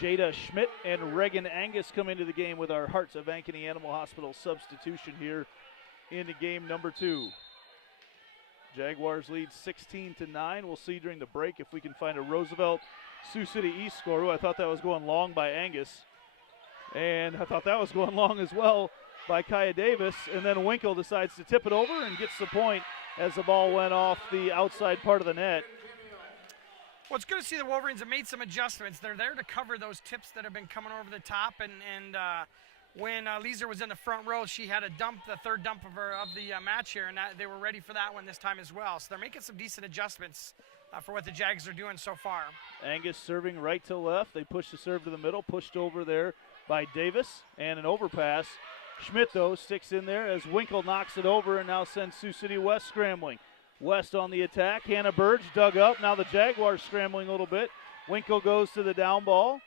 Jada Schmidt and Reagan Angus come into the game with our Hearts of Ankeny Animal Hospital substitution here into game number 2. Jaguars lead 16-9. We'll see during the break if we can find a Roosevelt Sioux City East score. Ooh, I thought that was going long by Angus. And I thought that was going long as well by Kaya Davis. And then Winkle decides to tip it over and gets the point as the ball went off the outside part of the net. Well, it's good to see the Wolverines have made some adjustments. They're there to cover those tips that have been coming over the top. And when Leeser was in the front row, she had a dump, the third dump of the match here, and they were ready for that one this time as well. So they're making some decent adjustments for what the Jags are doing so far. Angus serving right to left. They push the serve to the middle, pushed over there by Davis, and an overpass. Schmidt, though, sticks in there as Winkle knocks it over and now sends Sioux City West scrambling. West on the attack. Hannah Burge dug up. Now the Jaguars scrambling a little bit. Winkle goes to the down ball.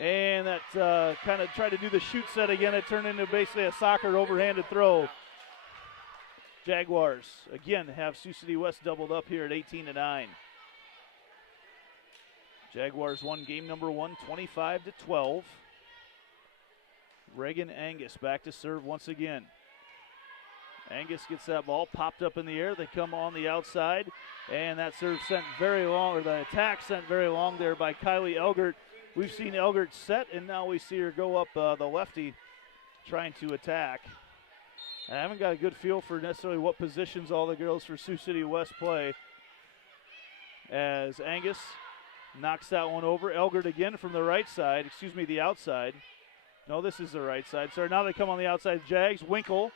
And that kind of tried to do the shoot set again. It turned into basically a soccer overhanded throw. Jaguars, again, have Sioux City West doubled up here at 18-9. Jaguars won game number 1, 25-12. Reagan Angus back to serve once again. Angus gets that ball popped up in the air. They come on the outside, and that serve sent very long, or the attack sent very long there by Kylie Elgert. We've seen Elgert set, and now we see her go up the lefty trying to attack. I haven't got a good feel for necessarily what positions all the girls for Sioux City West play, as Angus knocks that one over. Elgert again from the right side, the outside. No, this is the right side. So now they come on the outside. Jags, Winkle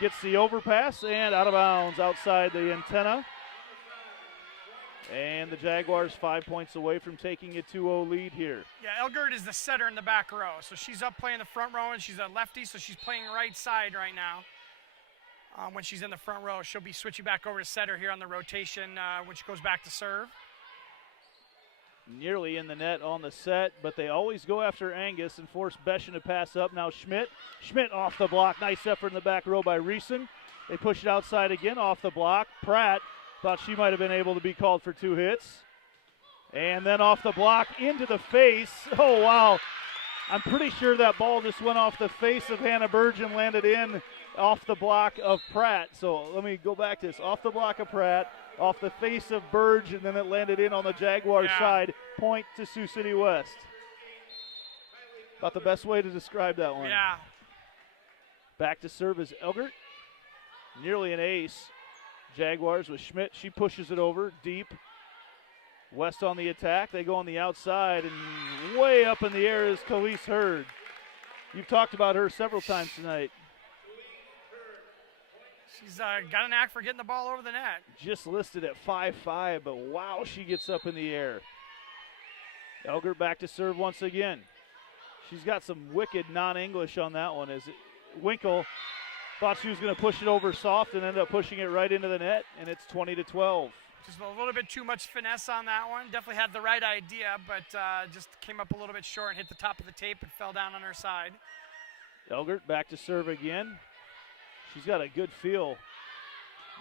gets the overpass and out of bounds outside the antenna. And the Jaguars 5 points away from taking a 2-0 lead here. Yeah, Elgert is the setter in the back row. So she's up playing the front row, and she's a lefty, so she's playing right side right now. When she's in the front row, she'll be switching back over to setter here on the rotation when she goes back to serve. Nearly in the net on the set, but they always go after Angus and force Beshen to pass up. Now Schmidt off the block. Nice effort in the back row by Reeson. They push it outside again off the block. Pratt thought she might have been able to be called for 2 hits. And then off the block into the face. Oh, wow. I'm pretty sure that ball just went off the face of Hannah Burge and landed in off the block of Pratt. So let me go back to this. Off the block of Pratt, off the face of Burge, and then it landed in on the Jaguars side. Point to Sioux City West. About the best way to describe that one. Yeah. Back to serve is Elgert. Nearly an ace. Jaguars with Schmidt. She pushes it over deep. West on the attack. They go on the outside, and way up in the air is Khalees Hurd. You've talked about her several times tonight. She's got an knack for getting the ball over the net. Just listed at 5'5", but wow, she gets up in the air. Elgert back to serve once again. She's got some wicked non-English on that one. As Winkle thought she was going to push it over soft and ended up pushing it right into the net, and it's 20-12. Just a little bit too much finesse on that one. Definitely had the right idea, but just came up a little bit short and hit the top of the tape and fell down on her side. Elgert back to serve again. She's got a good feel.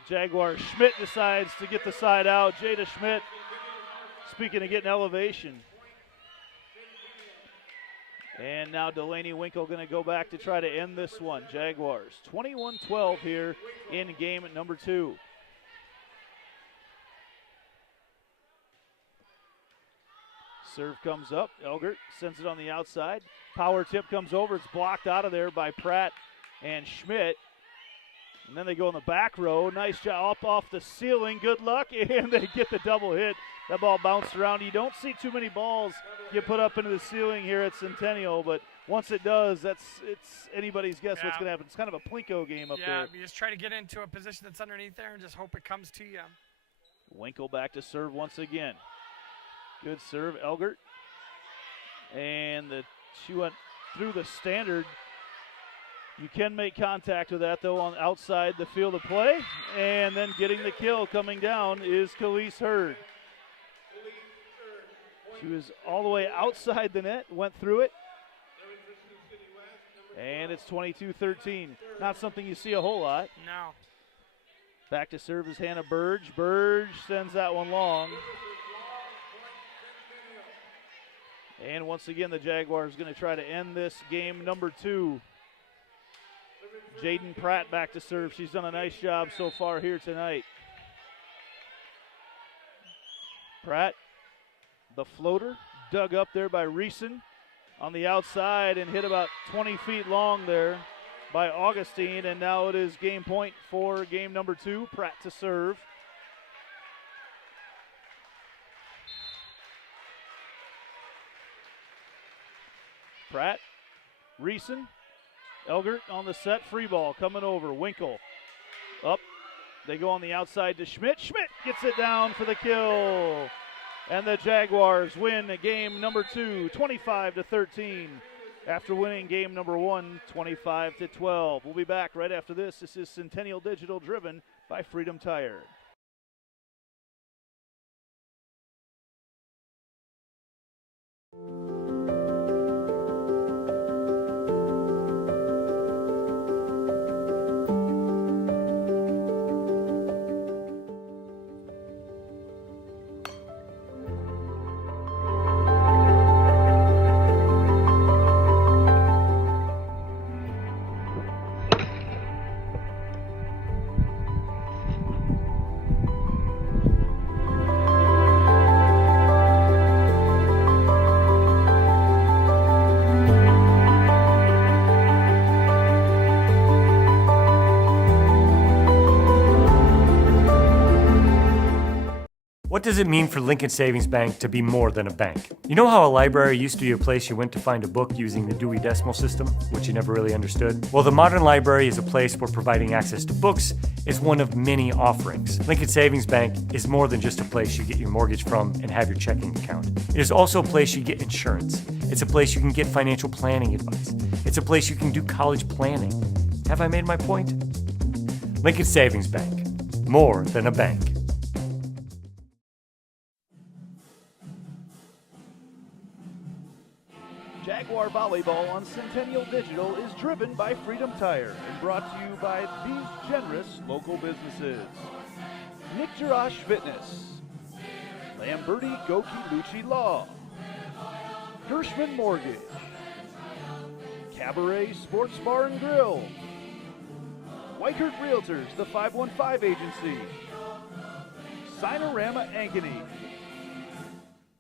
Jaguar Schmidt decides to get the side out. Jada Schmidt, speaking of getting elevation. And now Delaney Winkle going to go back to try to end this one. Jaguars 21-12 here in game number 2. Serve comes up. Elgert sends it on the outside. Power tip comes over. It's blocked out of there by Pratt and Schmidt. And then they go in the back row. Nice job up off the ceiling. Good luck. And they get the double hit. That ball bounced around. You don't see too many balls get put up into the ceiling here at Centennial, but once it does, it's anybody's guess what's going to happen. It's kind of a Plinko game up there. Yeah, you just try to get into a position that's underneath there and just hope it comes to you. Winkle back to serve once again. Good serve, Elgert. And she went through the standard. You can make contact with that, though, on outside the field of play. And then getting the kill coming down is Khalees Hurd. She was all the way outside the net, went through it. And it's 22-13. Not something you see a whole lot. No. Back to serve is Hannah Burge. Burge sends that one long. And once again, the Jaguars going to try to end this game number 2. Jaden Pratt back to serve. She's done a nice job so far here tonight. Pratt, the floater, dug up there by Reeson on the outside and hit about 20 feet long there by Augustine. And now it is game point for game number 2. Pratt to serve. Pratt, Reeson, Elgert on the set, free ball coming over. Winkle up. They go on the outside to Schmidt. Schmidt gets it down for the kill. And the Jaguars win game number 2, 25-13. After winning game number 1, 25-12. We'll be back right after this. This is Centennial Digital, driven by Freedom Tire. What does it mean for Lincoln Savings Bank to be more than a bank? You know how a library used to be a place you went to find a book using the Dewey Decimal System, which you never really understood? Well, the modern library is a place where providing access to books is one of many offerings. Lincoln Savings Bank is more than just a place you get your mortgage from and have your checking account. It is also a place you get insurance. It's a place you can get financial planning advice. It's a place you can do college planning. Have I made my point? Lincoln Savings Bank, more than a bank. Jaguar Volleyball on Centennial Digital is driven by Freedom Tire and brought to you by these generous local businesses. Nick Jarash Fitness, Lamberti Goki Lucci Law, Gershman Mortgage, Cabaret Sports Bar and Grill, Weichert Realtors, the 515 Agency, Sinorama Ankeny,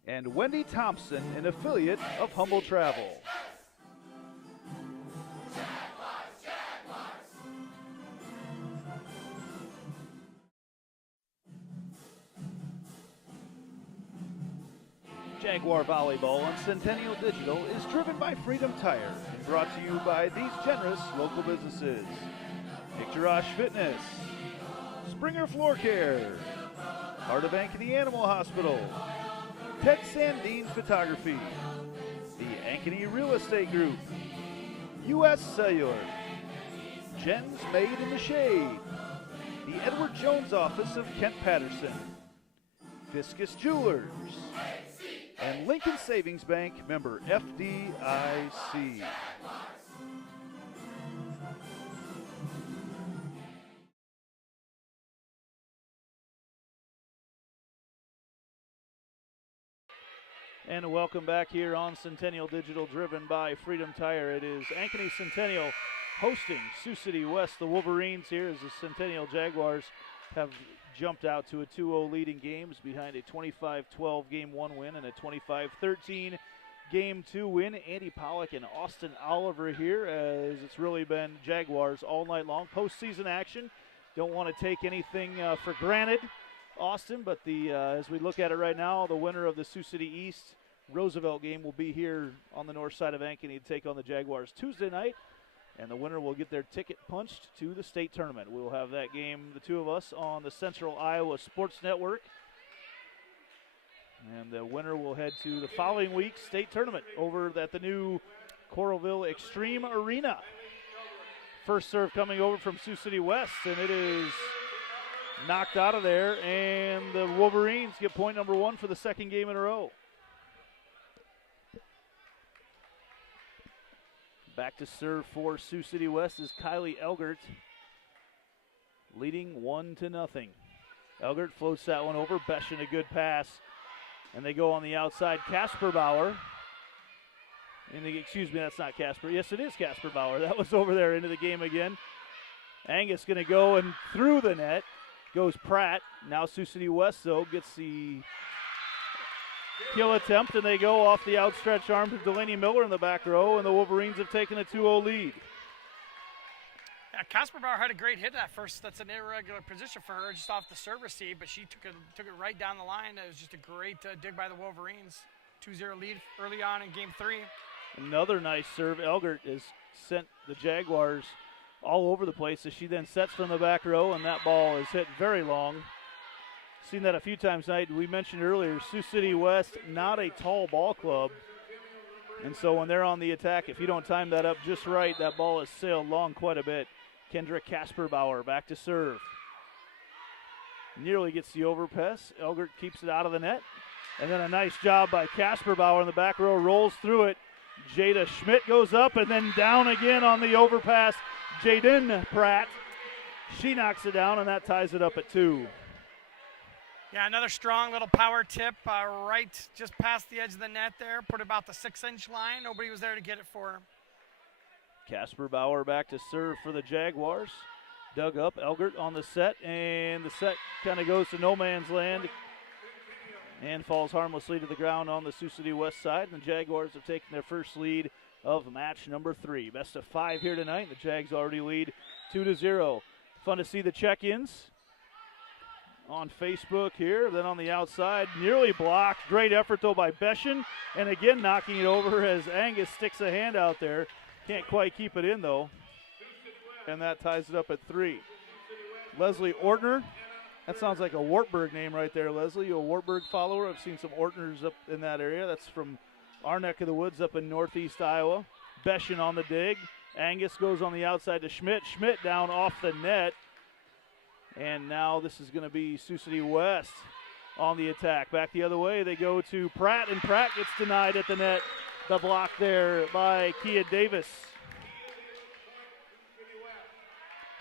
and Wendy Thompson, an affiliate of Humble Travel. Jaguar Volleyball on Centennial Digital is driven by Freedom Tire and brought to you by these generous local businesses. Nick Jarash Fitness, Springer Floor Care, Heart of Ankeny Animal Hospital, Ted Sandine Photography, the Ankeny Real Estate Group, U.S. Cellular, Jen's Made in the Shade, the Edward Jones Office of Kent Patterson, Fiscus Jewelers, and Lincoln Savings Bank, member FDIC. And welcome back here on Centennial Digital, driven by Freedom Tire. It is Ankeny Centennial hosting Sioux City West. The Wolverines here as the Centennial Jaguars have jumped out to a 2-0 lead in games behind a 25-12 Game 1 win and a 25-13 Game 2 win. Andy Pollock and Austin Oliver here as it's really been Jaguars all night long. Postseason action. Don't want to take anything for granted, Austin, but as we look at it right now, the winner of the Sioux City East Roosevelt game will be here on the north side of Ankeny to take on the Jaguars Tuesday night, and the winner will get their ticket punched to the state tournament. We'll have that game, the two of us, on the Central Iowa Sports Network, and the winner will head to the following week's state tournament over at the new Coralville Extreme Arena. First serve coming over from Sioux City West, and it is knocked out of there, and the Wolverines get point number one for the second game in a row. Back to serve for Sioux City West is Kylie Elgert, leading 1-0. Elgert floats that one over. Beshin a good pass, and they go on the outside. Casper Bauer. Excuse me, that's not Casper. Yes, it is Casper Bauer. That was over there into the game again. Angus going to go and through the net goes Pratt. Now Sioux City West, though, gets the kill attempt, and they go off the outstretched arms of Delaney Miller in the back row, and the Wolverines have taken a 2-0 lead. Yeah, Casper Bauer had a great hit at first. That's an irregular position for her, just off the serve receive, but she took it right down the line. It was just a great dig by the Wolverines. 2-0 lead early on in Game 3. Another nice serve. Elgert has sent the Jaguars all over the place as she then sets from the back row, and that ball is hit very long. Seen that a few times tonight. We mentioned earlier, Sioux City West, not a tall ball club. And so when they're on the attack, if you don't time that up just right, that ball has sailed long quite a bit. Kendra Casperbauer back to serve. Nearly gets the overpass. Elgert keeps it out of the net. And then a nice job by Casperbauer in the back row, rolls through it. Jada Schmidt goes up and then down again on the overpass. Jaden Pratt. She knocks it down, and that ties it up at 2. Yeah, another strong little power tip right just past the edge of the net there. Put about the 6-inch line. Nobody was there to get it for her. Casper Bauer back to serve for the Jaguars. Dug up, Elgert on the set, and the set kind of goes to no man's land and falls harmlessly to the ground on the Sioux City West side. And the Jaguars have taken their first lead of match number 3. Best of 5 here tonight. The Jags already lead 2-0. Fun to see the check-ins on Facebook here. Then on the outside, nearly blocked. Great effort, though, by Beshin. And again, knocking it over as Angus sticks a hand out there. Can't quite keep it in, though. And that ties it up at 3. Leslie Ortner. That sounds like a Wartburg name right there, Leslie. You a Wartburg follower? I've seen some Ortners up in that area. That's from our neck of the woods up in northeast Iowa. Beshin on the dig. Angus goes on the outside to Schmidt. Schmidt down off the net. And now this is going to be Sioux City West on the attack. Back the other way, they go to Pratt, and Pratt gets denied at the net. The block there by Kia Davis.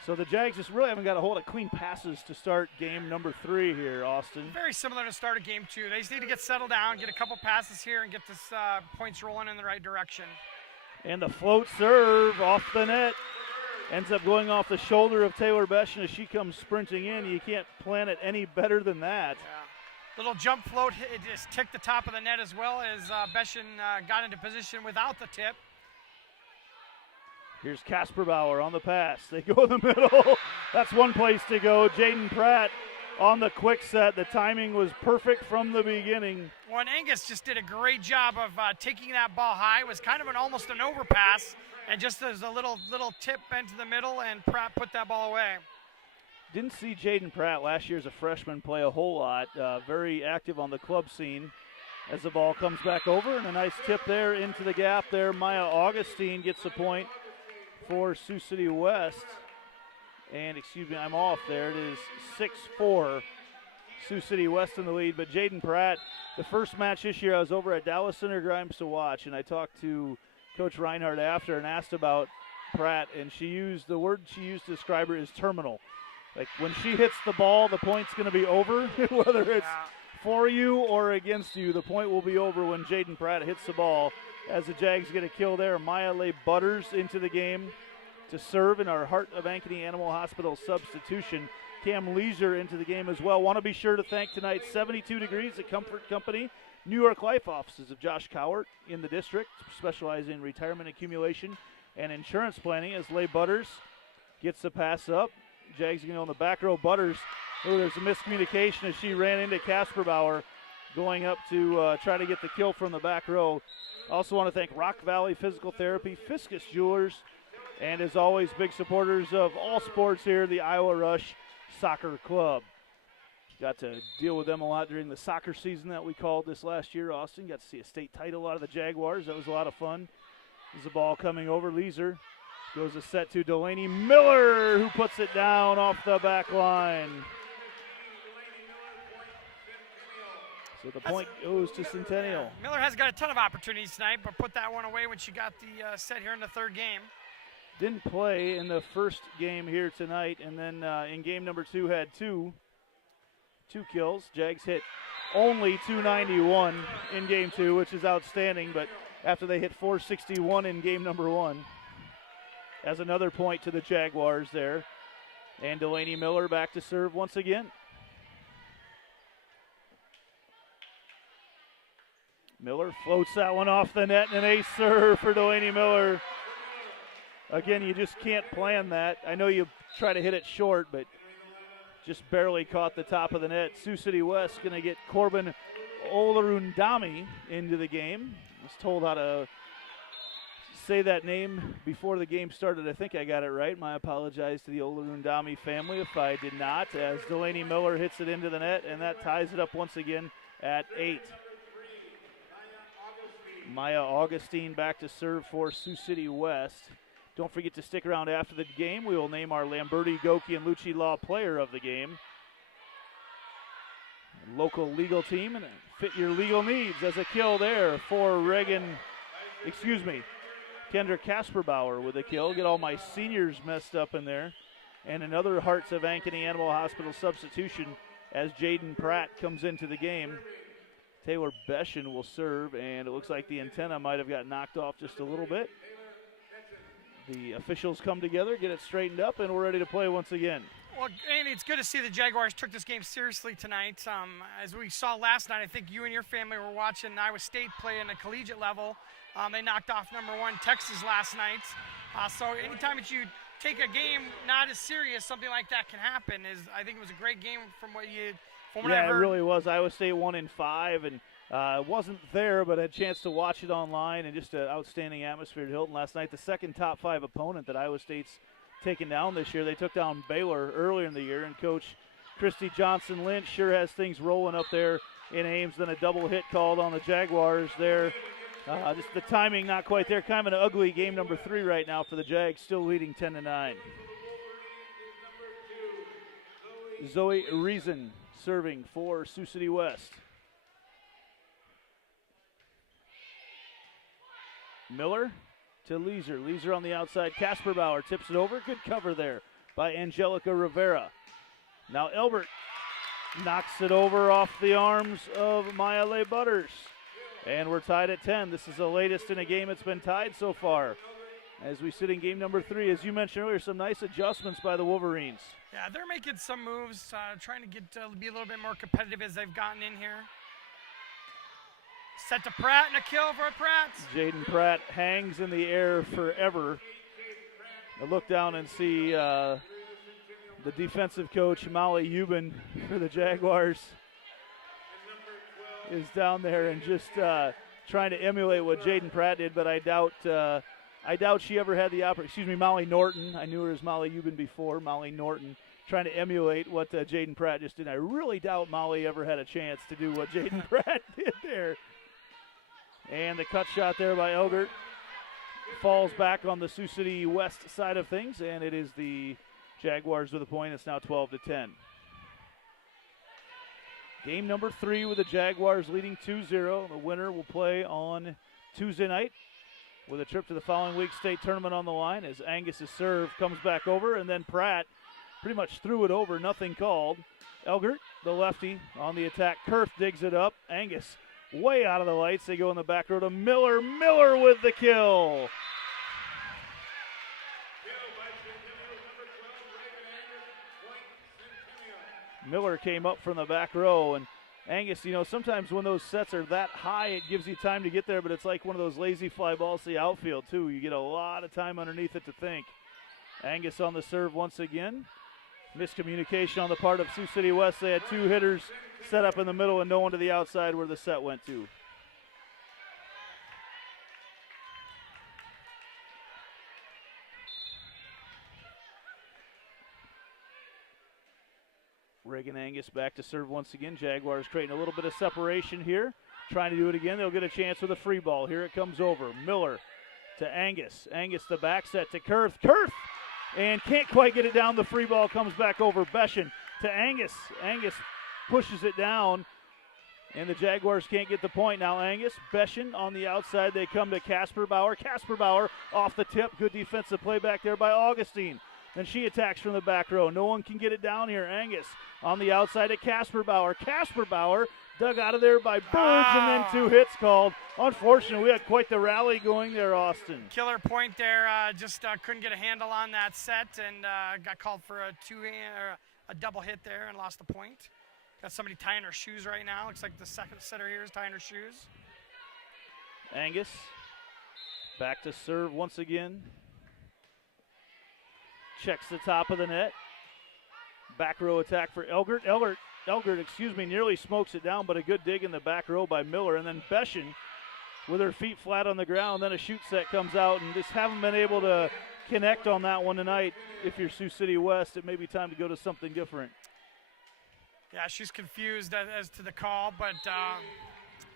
So the Jags just really haven't got a hold of clean passes to start game number 3 here, Austin. Very similar to start of game 2. They just need to get settled down, get a couple passes here, and get this points rolling in the right direction. And the float serve off the net. Ends up going off the shoulder of Taylor Beshin as she comes sprinting in. You can't plan it any better than that. Yeah. Little jump float, it just ticked the top of the net as well as Beshin got into position without the tip. Here's Casper Bauer on the pass. They go in the middle. That's one place to go. Jaden Pratt on the quick set. The timing was perfect from the beginning. Well, and Angus just did a great job of taking that ball high. It was kind of almost an overpass. And just as a little tip bent to the middle, and Pratt put that ball away. Didn't see Jaden Pratt last year as a freshman play a whole lot. Very active on the club scene as the ball comes back over. And a nice tip there into the gap there. Maya Augustine gets the point for Sioux City West. And, excuse me, I'm off there. It is 6-4, Sioux City West in the lead. But Jaden Pratt, the first match this year, I was over at Dallas Center Grimes to watch, and I talked to Coach Reinhardt after and asked about Pratt, and the word she used to describe her is terminal. Like when she hits the ball, the point's going to be over. Whether it's for you or against you, the point will be over when Jaden Pratt hits the ball. As the Jags get a kill there, Maya Lay Butters into the game to serve in our Heart of Ankeny Animal Hospital substitution. Cam Leisure into the game as well. Want to be sure to thank tonight 72 Degrees, the Comfort Company, New York Life offices of Josh Cowart in the district, specialize in retirement accumulation and insurance planning as Lay Butters gets the pass up. Jags going on the back row. Butters, there's a miscommunication as she ran into Casper Bauer going up to try to get the kill from the back row. Also want to thank Rock Valley Physical Therapy, Fiscus Jewelers, and as always, big supporters of all sports here, the Iowa Rush Soccer Club. Got to deal with them a lot during the soccer season that we called this last year, Austin. Got to see a state title out of the Jaguars. That was a lot of fun. There's the ball coming over. Leeser goes a set to Delaney Miller, who puts it down off the back line. So the point goes to Centennial. Yeah. Miller has got a ton of opportunities tonight, but put that one away when she got the set here in the third game. Didn't play in the first game here tonight, and then in game number 2 had two kills. Jags hit only 291 in game 2, which is outstanding, but after they hit 461 in game number 1. As another point to the Jaguars there. And Delaney Miller back to serve once again. Miller floats that one off the net, and an ace serve for Delaney Miller. Again, you just can't plan that. I know you try to hit it short, but just barely caught the top of the net. Sioux City West going to get Corbin Olarundami into the game. I was told how to say that name before the game started. I think I got it right. My apologize to the Olarundami family if I did not, as Delaney Miller hits it into the net, and that ties it up once again at 8. Maya Augustine back to serve for Sioux City West. Don't forget to stick around after the game. We will name our Lamberti, Goki, and Lucci Law player of the game. Local legal team and fit your legal needs as a kill there for Kendra Casperbauer with a kill. Get all my seniors messed up in there. And another Hearts of Ankeny Animal Hospital substitution as Jaden Pratt comes into the game. Taylor Beshin will serve, and it looks like the antenna might have got knocked off just a little bit. The officials come together, get it straightened up, and we're ready to play once again. Well, Andy, it's good to see the Jaguars took this game seriously tonight. As we saw last night, I think you and your family were watching Iowa State play in the collegiate level. They knocked off #1 Texas last night. So anytime that you take a game not as serious, something like that can happen. I think it was a great game from what I heard. It really was. Iowa State won in 5, and wasn't there, but had a chance to watch it online, and just an outstanding atmosphere at Hilton last night. The second top 5 opponent that Iowa State's taken down this year. They took down Baylor earlier in the year, and Coach Christy Johnson-Lynch sure has things rolling up there in Ames. Then a double hit called on the Jaguars there. Just the timing not quite there. Kind of an ugly game number 3 right now for the Jags, still leading 10-9. Zoe Reason serving for Sioux City West. Miller to Leeser. Leeser on the outside. Casper Bauer tips it over. Good cover there by Angelica Rivera. Now Elbert knocks it over off the arms of Maya Leigh Butters. And we're tied at 10. This is the latest in a game that's been tied so far. As we sit in game number 3, as you mentioned earlier, some nice adjustments by the Wolverines. Yeah, they're making some moves, trying to be a little bit more competitive as they've gotten in here. Set to Pratt and a kill for Pratt. Jaden Pratt hangs in the air forever. I look down and see the defensive coach, Molly Euban, for the Jaguars, is down there and just trying to emulate what Jaden Pratt did, but I doubt she ever had the opportunity. Excuse me, Molly Norton. I knew her as Molly Euban before. Molly Norton trying to emulate what Jaden Pratt just did. I really doubt Molly ever had a chance to do what Jaden Pratt did there. And the cut shot there by Elgert falls back on the Sioux City West side of things, and it is the Jaguars with a point. It's now 12-10. Game number 3 with the Jaguars leading 2-0. The winner will play on Tuesday night with a trip to the following week's state tournament on the line as Angus's serve comes back over, and then Pratt pretty much threw it over, nothing called. Elgert, the lefty, on the attack. Kurth digs it up. Angus way out of the lights. They go in the back row to Miller. Miller with the kill. Miller came up from the back row, and Angus, sometimes when those sets are that high, it gives you time to get there, but it's like one of those lazy fly balls to the outfield, too. You get a lot of time underneath it to think. Angus on the serve once again. Miscommunication on the part of Sioux City West. They had 2 hitters set up in the middle and no one to the outside where the set went to. Reagan Angus back to serve once again. Jaguars creating a little bit of separation here. Trying to do it again. They'll get a chance with a free ball. Here it comes over. Miller to Angus. Angus the back set to Kurth. Kurth! And can't quite get it down. The free ball comes back over. Beshin to Angus. Angus pushes it down. And the Jaguars can't get the point. Now Angus, Beshin on the outside. They come to Casper Bauer. Casper Bauer off the tip. Good defensive play back there by Augustine. Then she attacks from the back row. No one can get it down here. Angus on the outside to Casper Bauer. Casper Bauer dug out of there by Burge, and then 2 hits called. Unfortunately, we had quite the rally going there, Austin. Killer point there. Just couldn't get a handle on that set, and got called for a double hit there and lost the point. Got somebody tying her shoes right now. Looks like the second setter here is tying her shoes. Angus back to serve once again. Checks the top of the net. Back row attack for Elgert. Elgert, nearly smokes it down, but a good dig in the back row by Miller. And then Beshin with her feet flat on the ground. Then a shoot set comes out, and just haven't been able to connect on that one tonight. If you're Sioux City West, it may be time to go to something different. Yeah, she's confused as to the call, but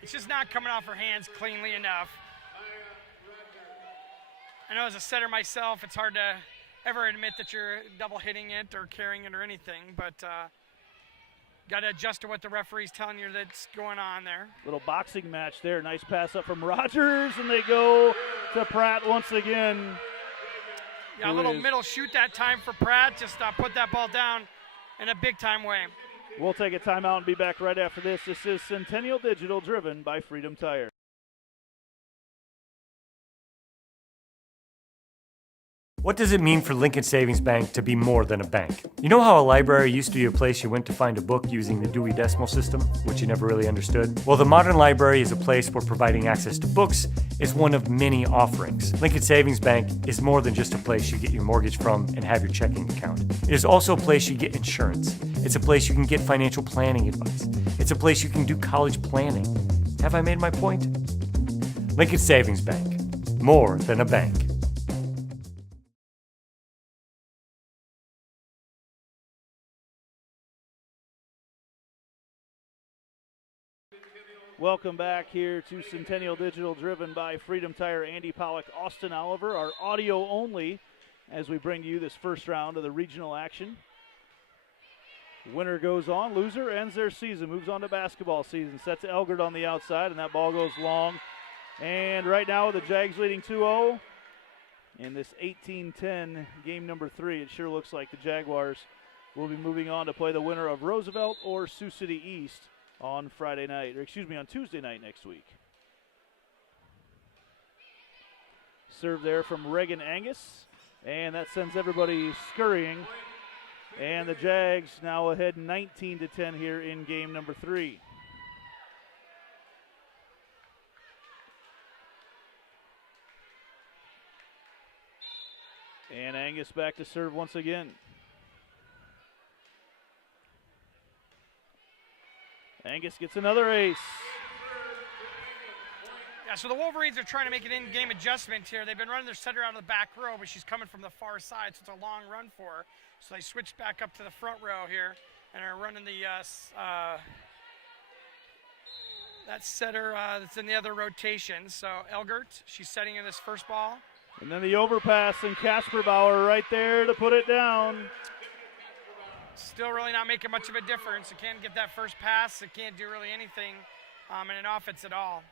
it's just not coming off her hands cleanly enough. I know as a setter myself, it's hard to ever admit that you're double hitting it or carrying it or anything, but got to adjust to what the referee's telling you that's going on there. Little boxing match there. Nice pass up from Rogers, and they go to Pratt once again. Yeah, a little middle shoot that time for Pratt. Just put that ball down in a big-time way. We'll take a timeout and be back right after this. This is Centennial Digital, driven by Freedom Tire. What does it mean for Lincoln Savings Bank to be more than a bank? You know how a library used to be a place you went to find a book using the Dewey Decimal System, which you never really understood? Well, the modern library is a place where providing access to books is one of many offerings. Lincoln Savings Bank is more than just a place you get your mortgage from and have your checking account. It is also a place you get insurance. It's a place you can get financial planning advice. It's a place you can do college planning. Have I made my point? Lincoln Savings Bank, more than a bank. Welcome back here to Centennial Digital, driven by Freedom Tire, Andy Pollock, Austin Oliver. Our audio only as we bring to you this first round of the regional action. Winner goes on, loser ends their season, moves on to basketball season. Sets Elgert on the outside, and that ball goes long. And right now the Jags leading 2-0 in this 18-10 game number 3. It sure looks like the Jaguars will be moving on to play the winner of Roosevelt or Sioux City East on on Tuesday night next week. Serve there from Reagan Angus, and that sends everybody scurrying. And the Jags now ahead 19-10 here in game number 3. And Angus back to serve once again. Angus gets another ace. Yeah, so the Wolverines are trying to make an in-game adjustment here. They've been running their setter out of the back row, but she's coming from the far side, so it's a long run for her. So they switched back up to the front row here and are running the that setter that's in the other rotation. So Elgert, she's setting in this first ball. And then the overpass, and Casper Bauer right there to put it down. Still really not making much of a difference. It can't get that first pass. It can't do really anything in an offense at all.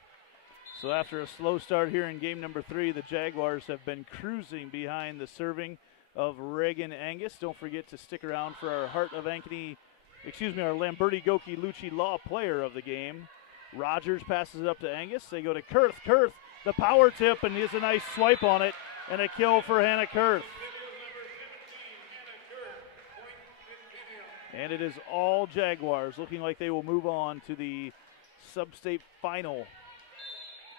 So after a slow start here in game number 3, the Jaguars have been cruising behind the serving of Reagan Angus. Don't forget to stick around for our our Lamberti Goki Lucci Law player of the game. Rogers passes it up to Angus. They go to Kurth. Kurth, the power tip, and he has a nice swipe on it, and a kill for Hannah Kurth. And it is all Jaguars, looking like they will move on to the sub-state final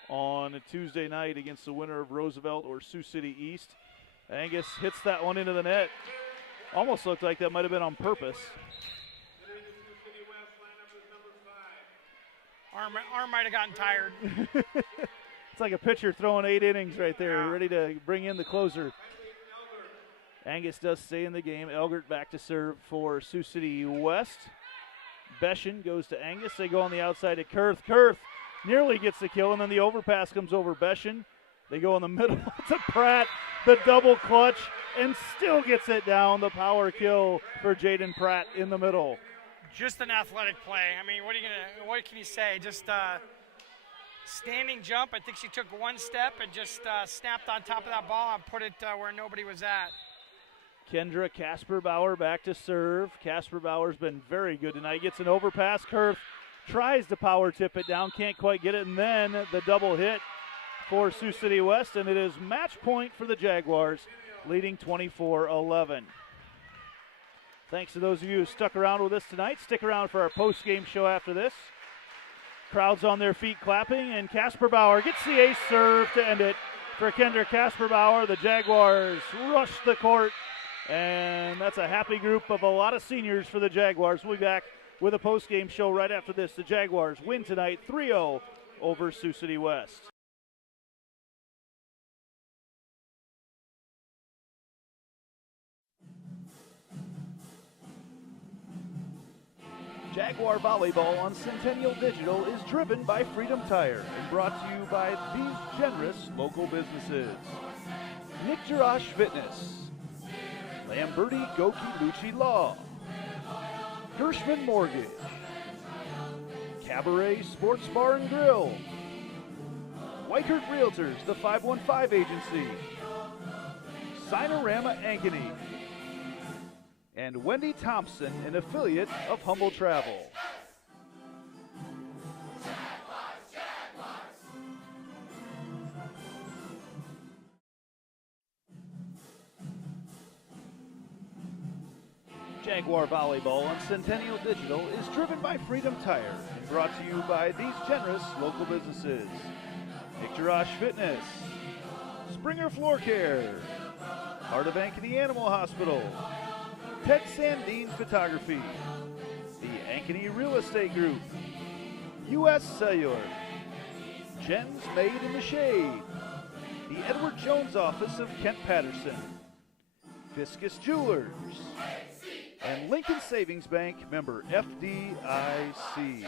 on a Tuesday night against the winner of Roosevelt or Sioux City East. Angus hits that one into the net. Almost looked like that might have been on purpose. Arm might have gotten tired. It's like a pitcher throwing 8 innings right there, ready to bring in the closer. Angus does stay in the game. Elgert back to serve for Sioux City West. Beshin goes to Angus. They go on the outside to Kurth. Kurth nearly gets the kill, and then the overpass comes over Beshin. They go in the middle to Pratt, the double clutch, and still gets it down. The power kill for Jaden Pratt in the middle. Just an athletic play. I mean, what can you say? Just standing jump. I think she took one step and just snapped on top of that ball and put it where nobody was at. Kendra Casper Bauer back to serve. Casper Bauer's been very good tonight. Gets an overpass. Kurth tries to power tip it down, can't quite get it, and then the double hit for Sioux City West, and it is match point for the Jaguars, leading 24-11. Thanks to those of you who stuck around with us tonight. Stick around for our post-game show after this. Crowds on their feet clapping, and Casper Bauer gets the ace serve to end it for Kendra Casper Bauer. The Jaguars rush the court, and that's a happy group of a lot of seniors for the Jaguars. We'll be back with a post-game show right after this. The Jaguars win tonight 3-0 over Sioux City West. Jaguar Volleyball on Centennial Digital is driven by Freedom Tire and brought to you by these generous local businesses. Nick Jarash Fitness, Lamberti Goki Lucci Law, Gershman Mortgage, Cabaret Sports Bar and Grill, Whitehurt Realtors, the 515 Agency, Sinorama Ankeny, and Wendy Thompson, an affiliate of Humble Travel. Jaguar Volleyball on Centennial Digital is driven by Freedom Tire and brought to you by these generous local businesses: IGHSAU Fitness, Springer Floor Care, Heart of Ankeny Animal Hospital, Ted Sandine Photography, the Ankeny Real Estate Group, U.S. Cellular, Jen's Made in the Shade, the Edward Jones Office of Kent Patterson, Fiscus Jewelers, and Lincoln Savings Bank, member FDIC.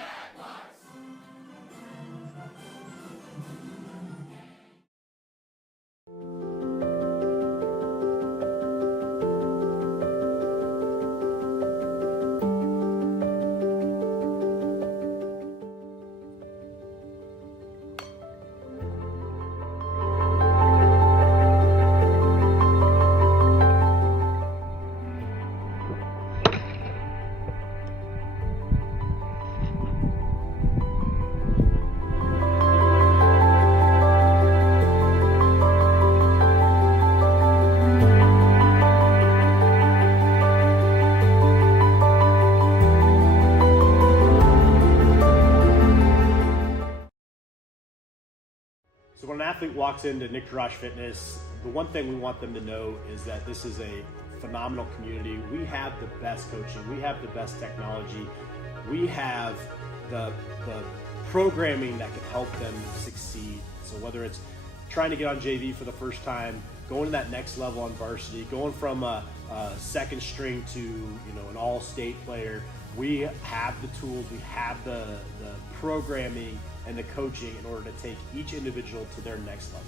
So when an athlete walks into IGHSAU Fitness, the one thing we want them to know is that this is a phenomenal community. We have the best coaching. We have the best technology. We have the programming that can help them succeed. So whether it's trying to get on JV for the first time, going to that next level on varsity, going from a second string to an all-state player, we have the tools, we have the programming and the coaching in order to take each individual to their next level.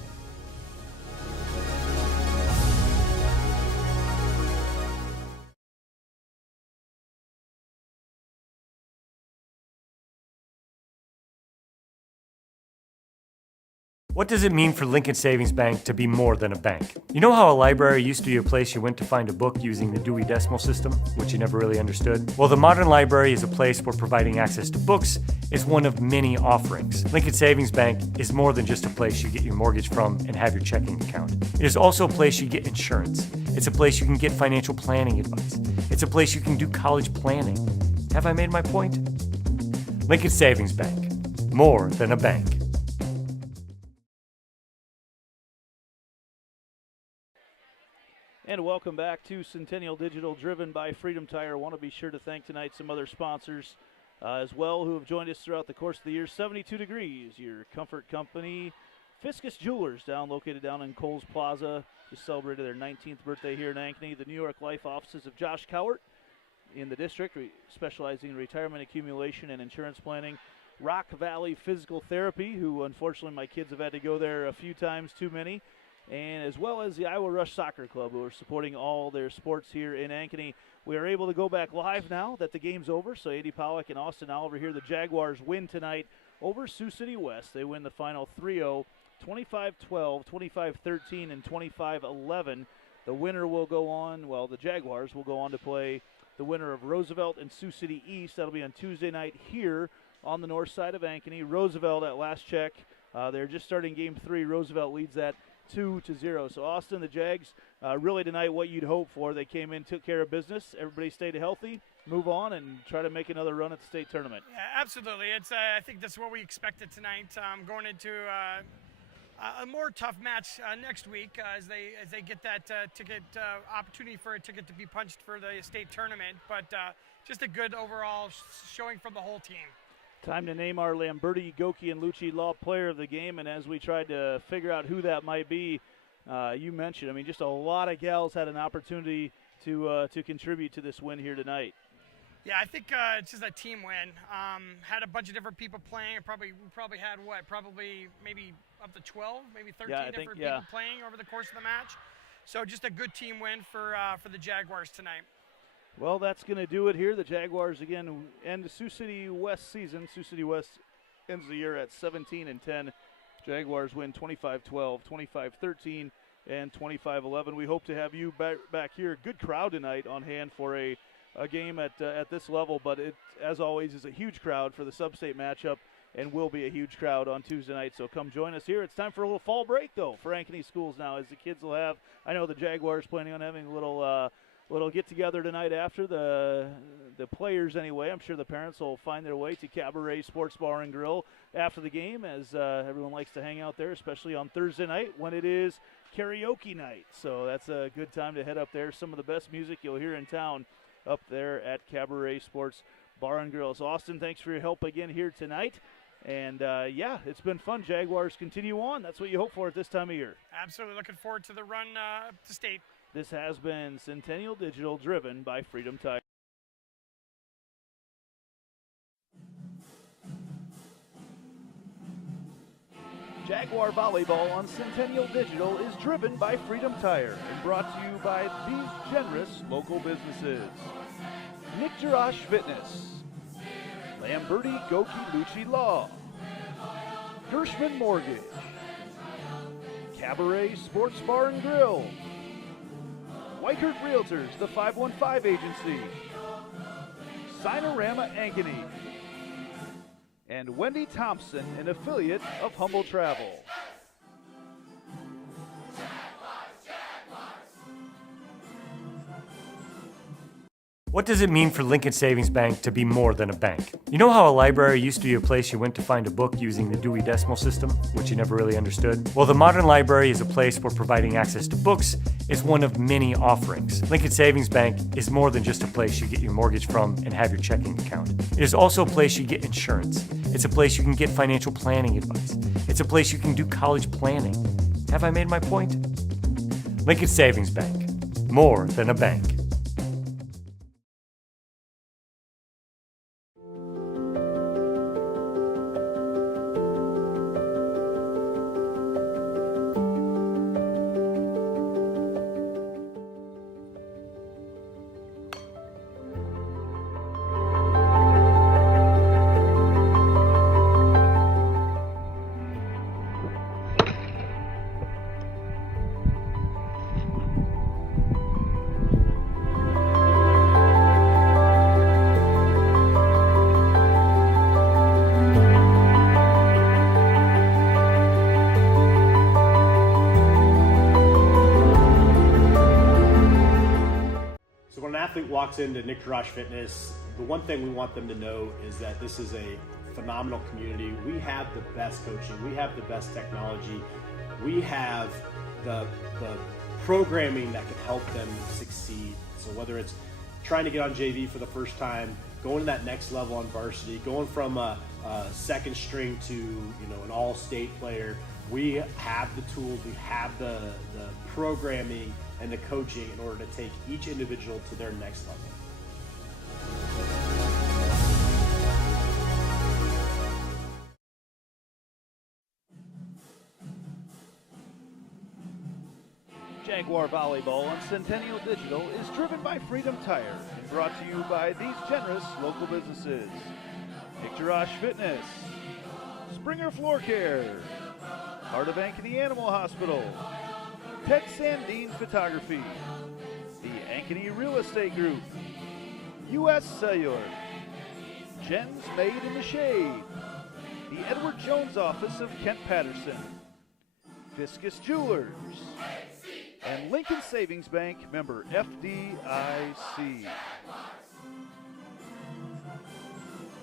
What does it mean for Lincoln Savings Bank to be more than a bank? You know how a library used to be a place you went to find a book using the Dewey Decimal System, which you never really understood? Well, the modern library is a place where providing access to books is one of many offerings. Lincoln Savings Bank is more than just a place you get your mortgage from and have your checking account. It is also a place you get insurance. It's a place you can get financial planning advice. It's a place you can do college planning. Have I made my point? Lincoln Savings Bank, more than a bank. And welcome back to Centennial Digital, driven by Freedom Tire. I want to be sure to thank tonight some other sponsors as well who have joined us throughout the course of the year. 72 Degrees, your comfort company. Fiscus Jewelers, located down in Coles Plaza, just celebrated their 19th birthday here in Ankeny. The New York Life offices of Josh Cowart in the district, specializing in retirement accumulation and insurance planning. Rock Valley Physical Therapy, who unfortunately my kids have had to go there a few times too many. And as well as the Iowa Rush Soccer Club, who are supporting all their sports here in Ankeny. We are able to go back live now that the game's over. So Eddie Pollack and Austin Oliver here. The Jaguars win tonight over Sioux City West. They win the final 3-0, 25-12, 25-13, and 25-11. The winner will go on, the Jaguars will go on to play the winner of Roosevelt and Sioux City East. That'll be on Tuesday night here on the north side of Ankeny. Roosevelt, at last check, they're just starting game 3. Roosevelt leads that 2-0. So Austin, the Jags, really tonight what you'd hope for. They came in, took care of business. Everybody stayed healthy, move on, and try to make another run at the state tournament. Yeah, absolutely. It's I think that's what we expected tonight. Going into a more tough match next week as they get that ticket opportunity for a ticket to be punched for the state tournament. But just a good overall showing from the whole team. Time to name our Lamberti, Goki, and Lucci Law player of the game, and as we tried to figure out who that might be, you mentioned, just a lot of gals had an opportunity to contribute to this win here tonight. Yeah, I think it's just a team win. Had a bunch of different people playing. We probably had maybe up to 12, maybe 13 different people playing over the course of the match. So just a good team win for the Jaguars tonight. Well, that's going to do it here. The Jaguars, again, end the Sioux City West season. Sioux City West ends the year at 17-10. Jaguars win 25-12, 25-13, and 25-11. We hope to have you back here. Good crowd tonight on hand for a game at this level, but it, as always, is a huge crowd for the sub-state matchup and will be a huge crowd on Tuesday night. So come join us here. It's time for a little fall break, though, for Ankeny schools now, as the kids will have. I know the Jaguars planning on having a little Well, it'll get together tonight after the players anyway. I'm sure the parents will find their way to Cabaret Sports Bar and Grill after the game, as everyone likes to hang out there, especially on Thursday night when it is karaoke night. So that's a good time to head up there. Some of the best music you'll hear in town up there at Cabaret Sports Bar and Grill. So Austin, thanks for your help again here tonight. And, yeah, it's been fun. Jaguars continue on. That's what you hope for at this time of year. Absolutely. Looking forward to the run to state. This has been Centennial Digital, driven by Freedom Tire. Jaguar Volleyball on Centennial Digital is driven by Freedom Tire and brought to you by these generous local businesses. Nick Jarash Fitness, Lamberti Goki Lucci Law, Gershman Mortgage, Cabaret Sports Bar and Grill, Weichert Realtors, the 515 Agency, Sinorama Ankeny, and Wendy Thompson, an affiliate of Humble Travel. What does it mean for Lincoln Savings Bank to be more than a bank? You know how a library used to be a place you went to find a book using the Dewey Decimal System, which you never really understood? Well, the modern library is a place where providing access to books is one of many offerings. Lincoln Savings Bank is more than just a place you get your mortgage from and have your checking account. It is also a place you get insurance. It's a place you can get financial planning advice. It's a place you can do college planning. Have I made my point? Lincoln Savings Bank, more than a bank. Walks into Nick Jarash Fitness, the one thing we want them to know is that this is a phenomenal community. We have the best coaching, we have the best technology, we have the programming that can help them succeed. So whether it's trying to get on JV for the first time, going to that next level on varsity, going from a second string to an all-state player, we have the tools, we have the programming and the coaching in order to take each individual to their next level. Jaguar Volleyball on Centennial Digital is driven by Freedom Tire and brought to you by these generous local businesses. Nick Jarash Fitness, Springer Floor Care, part of Ankeny Animal Hospital, Ted Sandine Photography, the Ankeny Real Estate Group, U.S. Cellular, Jen's Made in the Shade, the Edward Jones Office of Kent Patterson, Fiscus Jewelers, and Lincoln Savings Bank, member FDIC.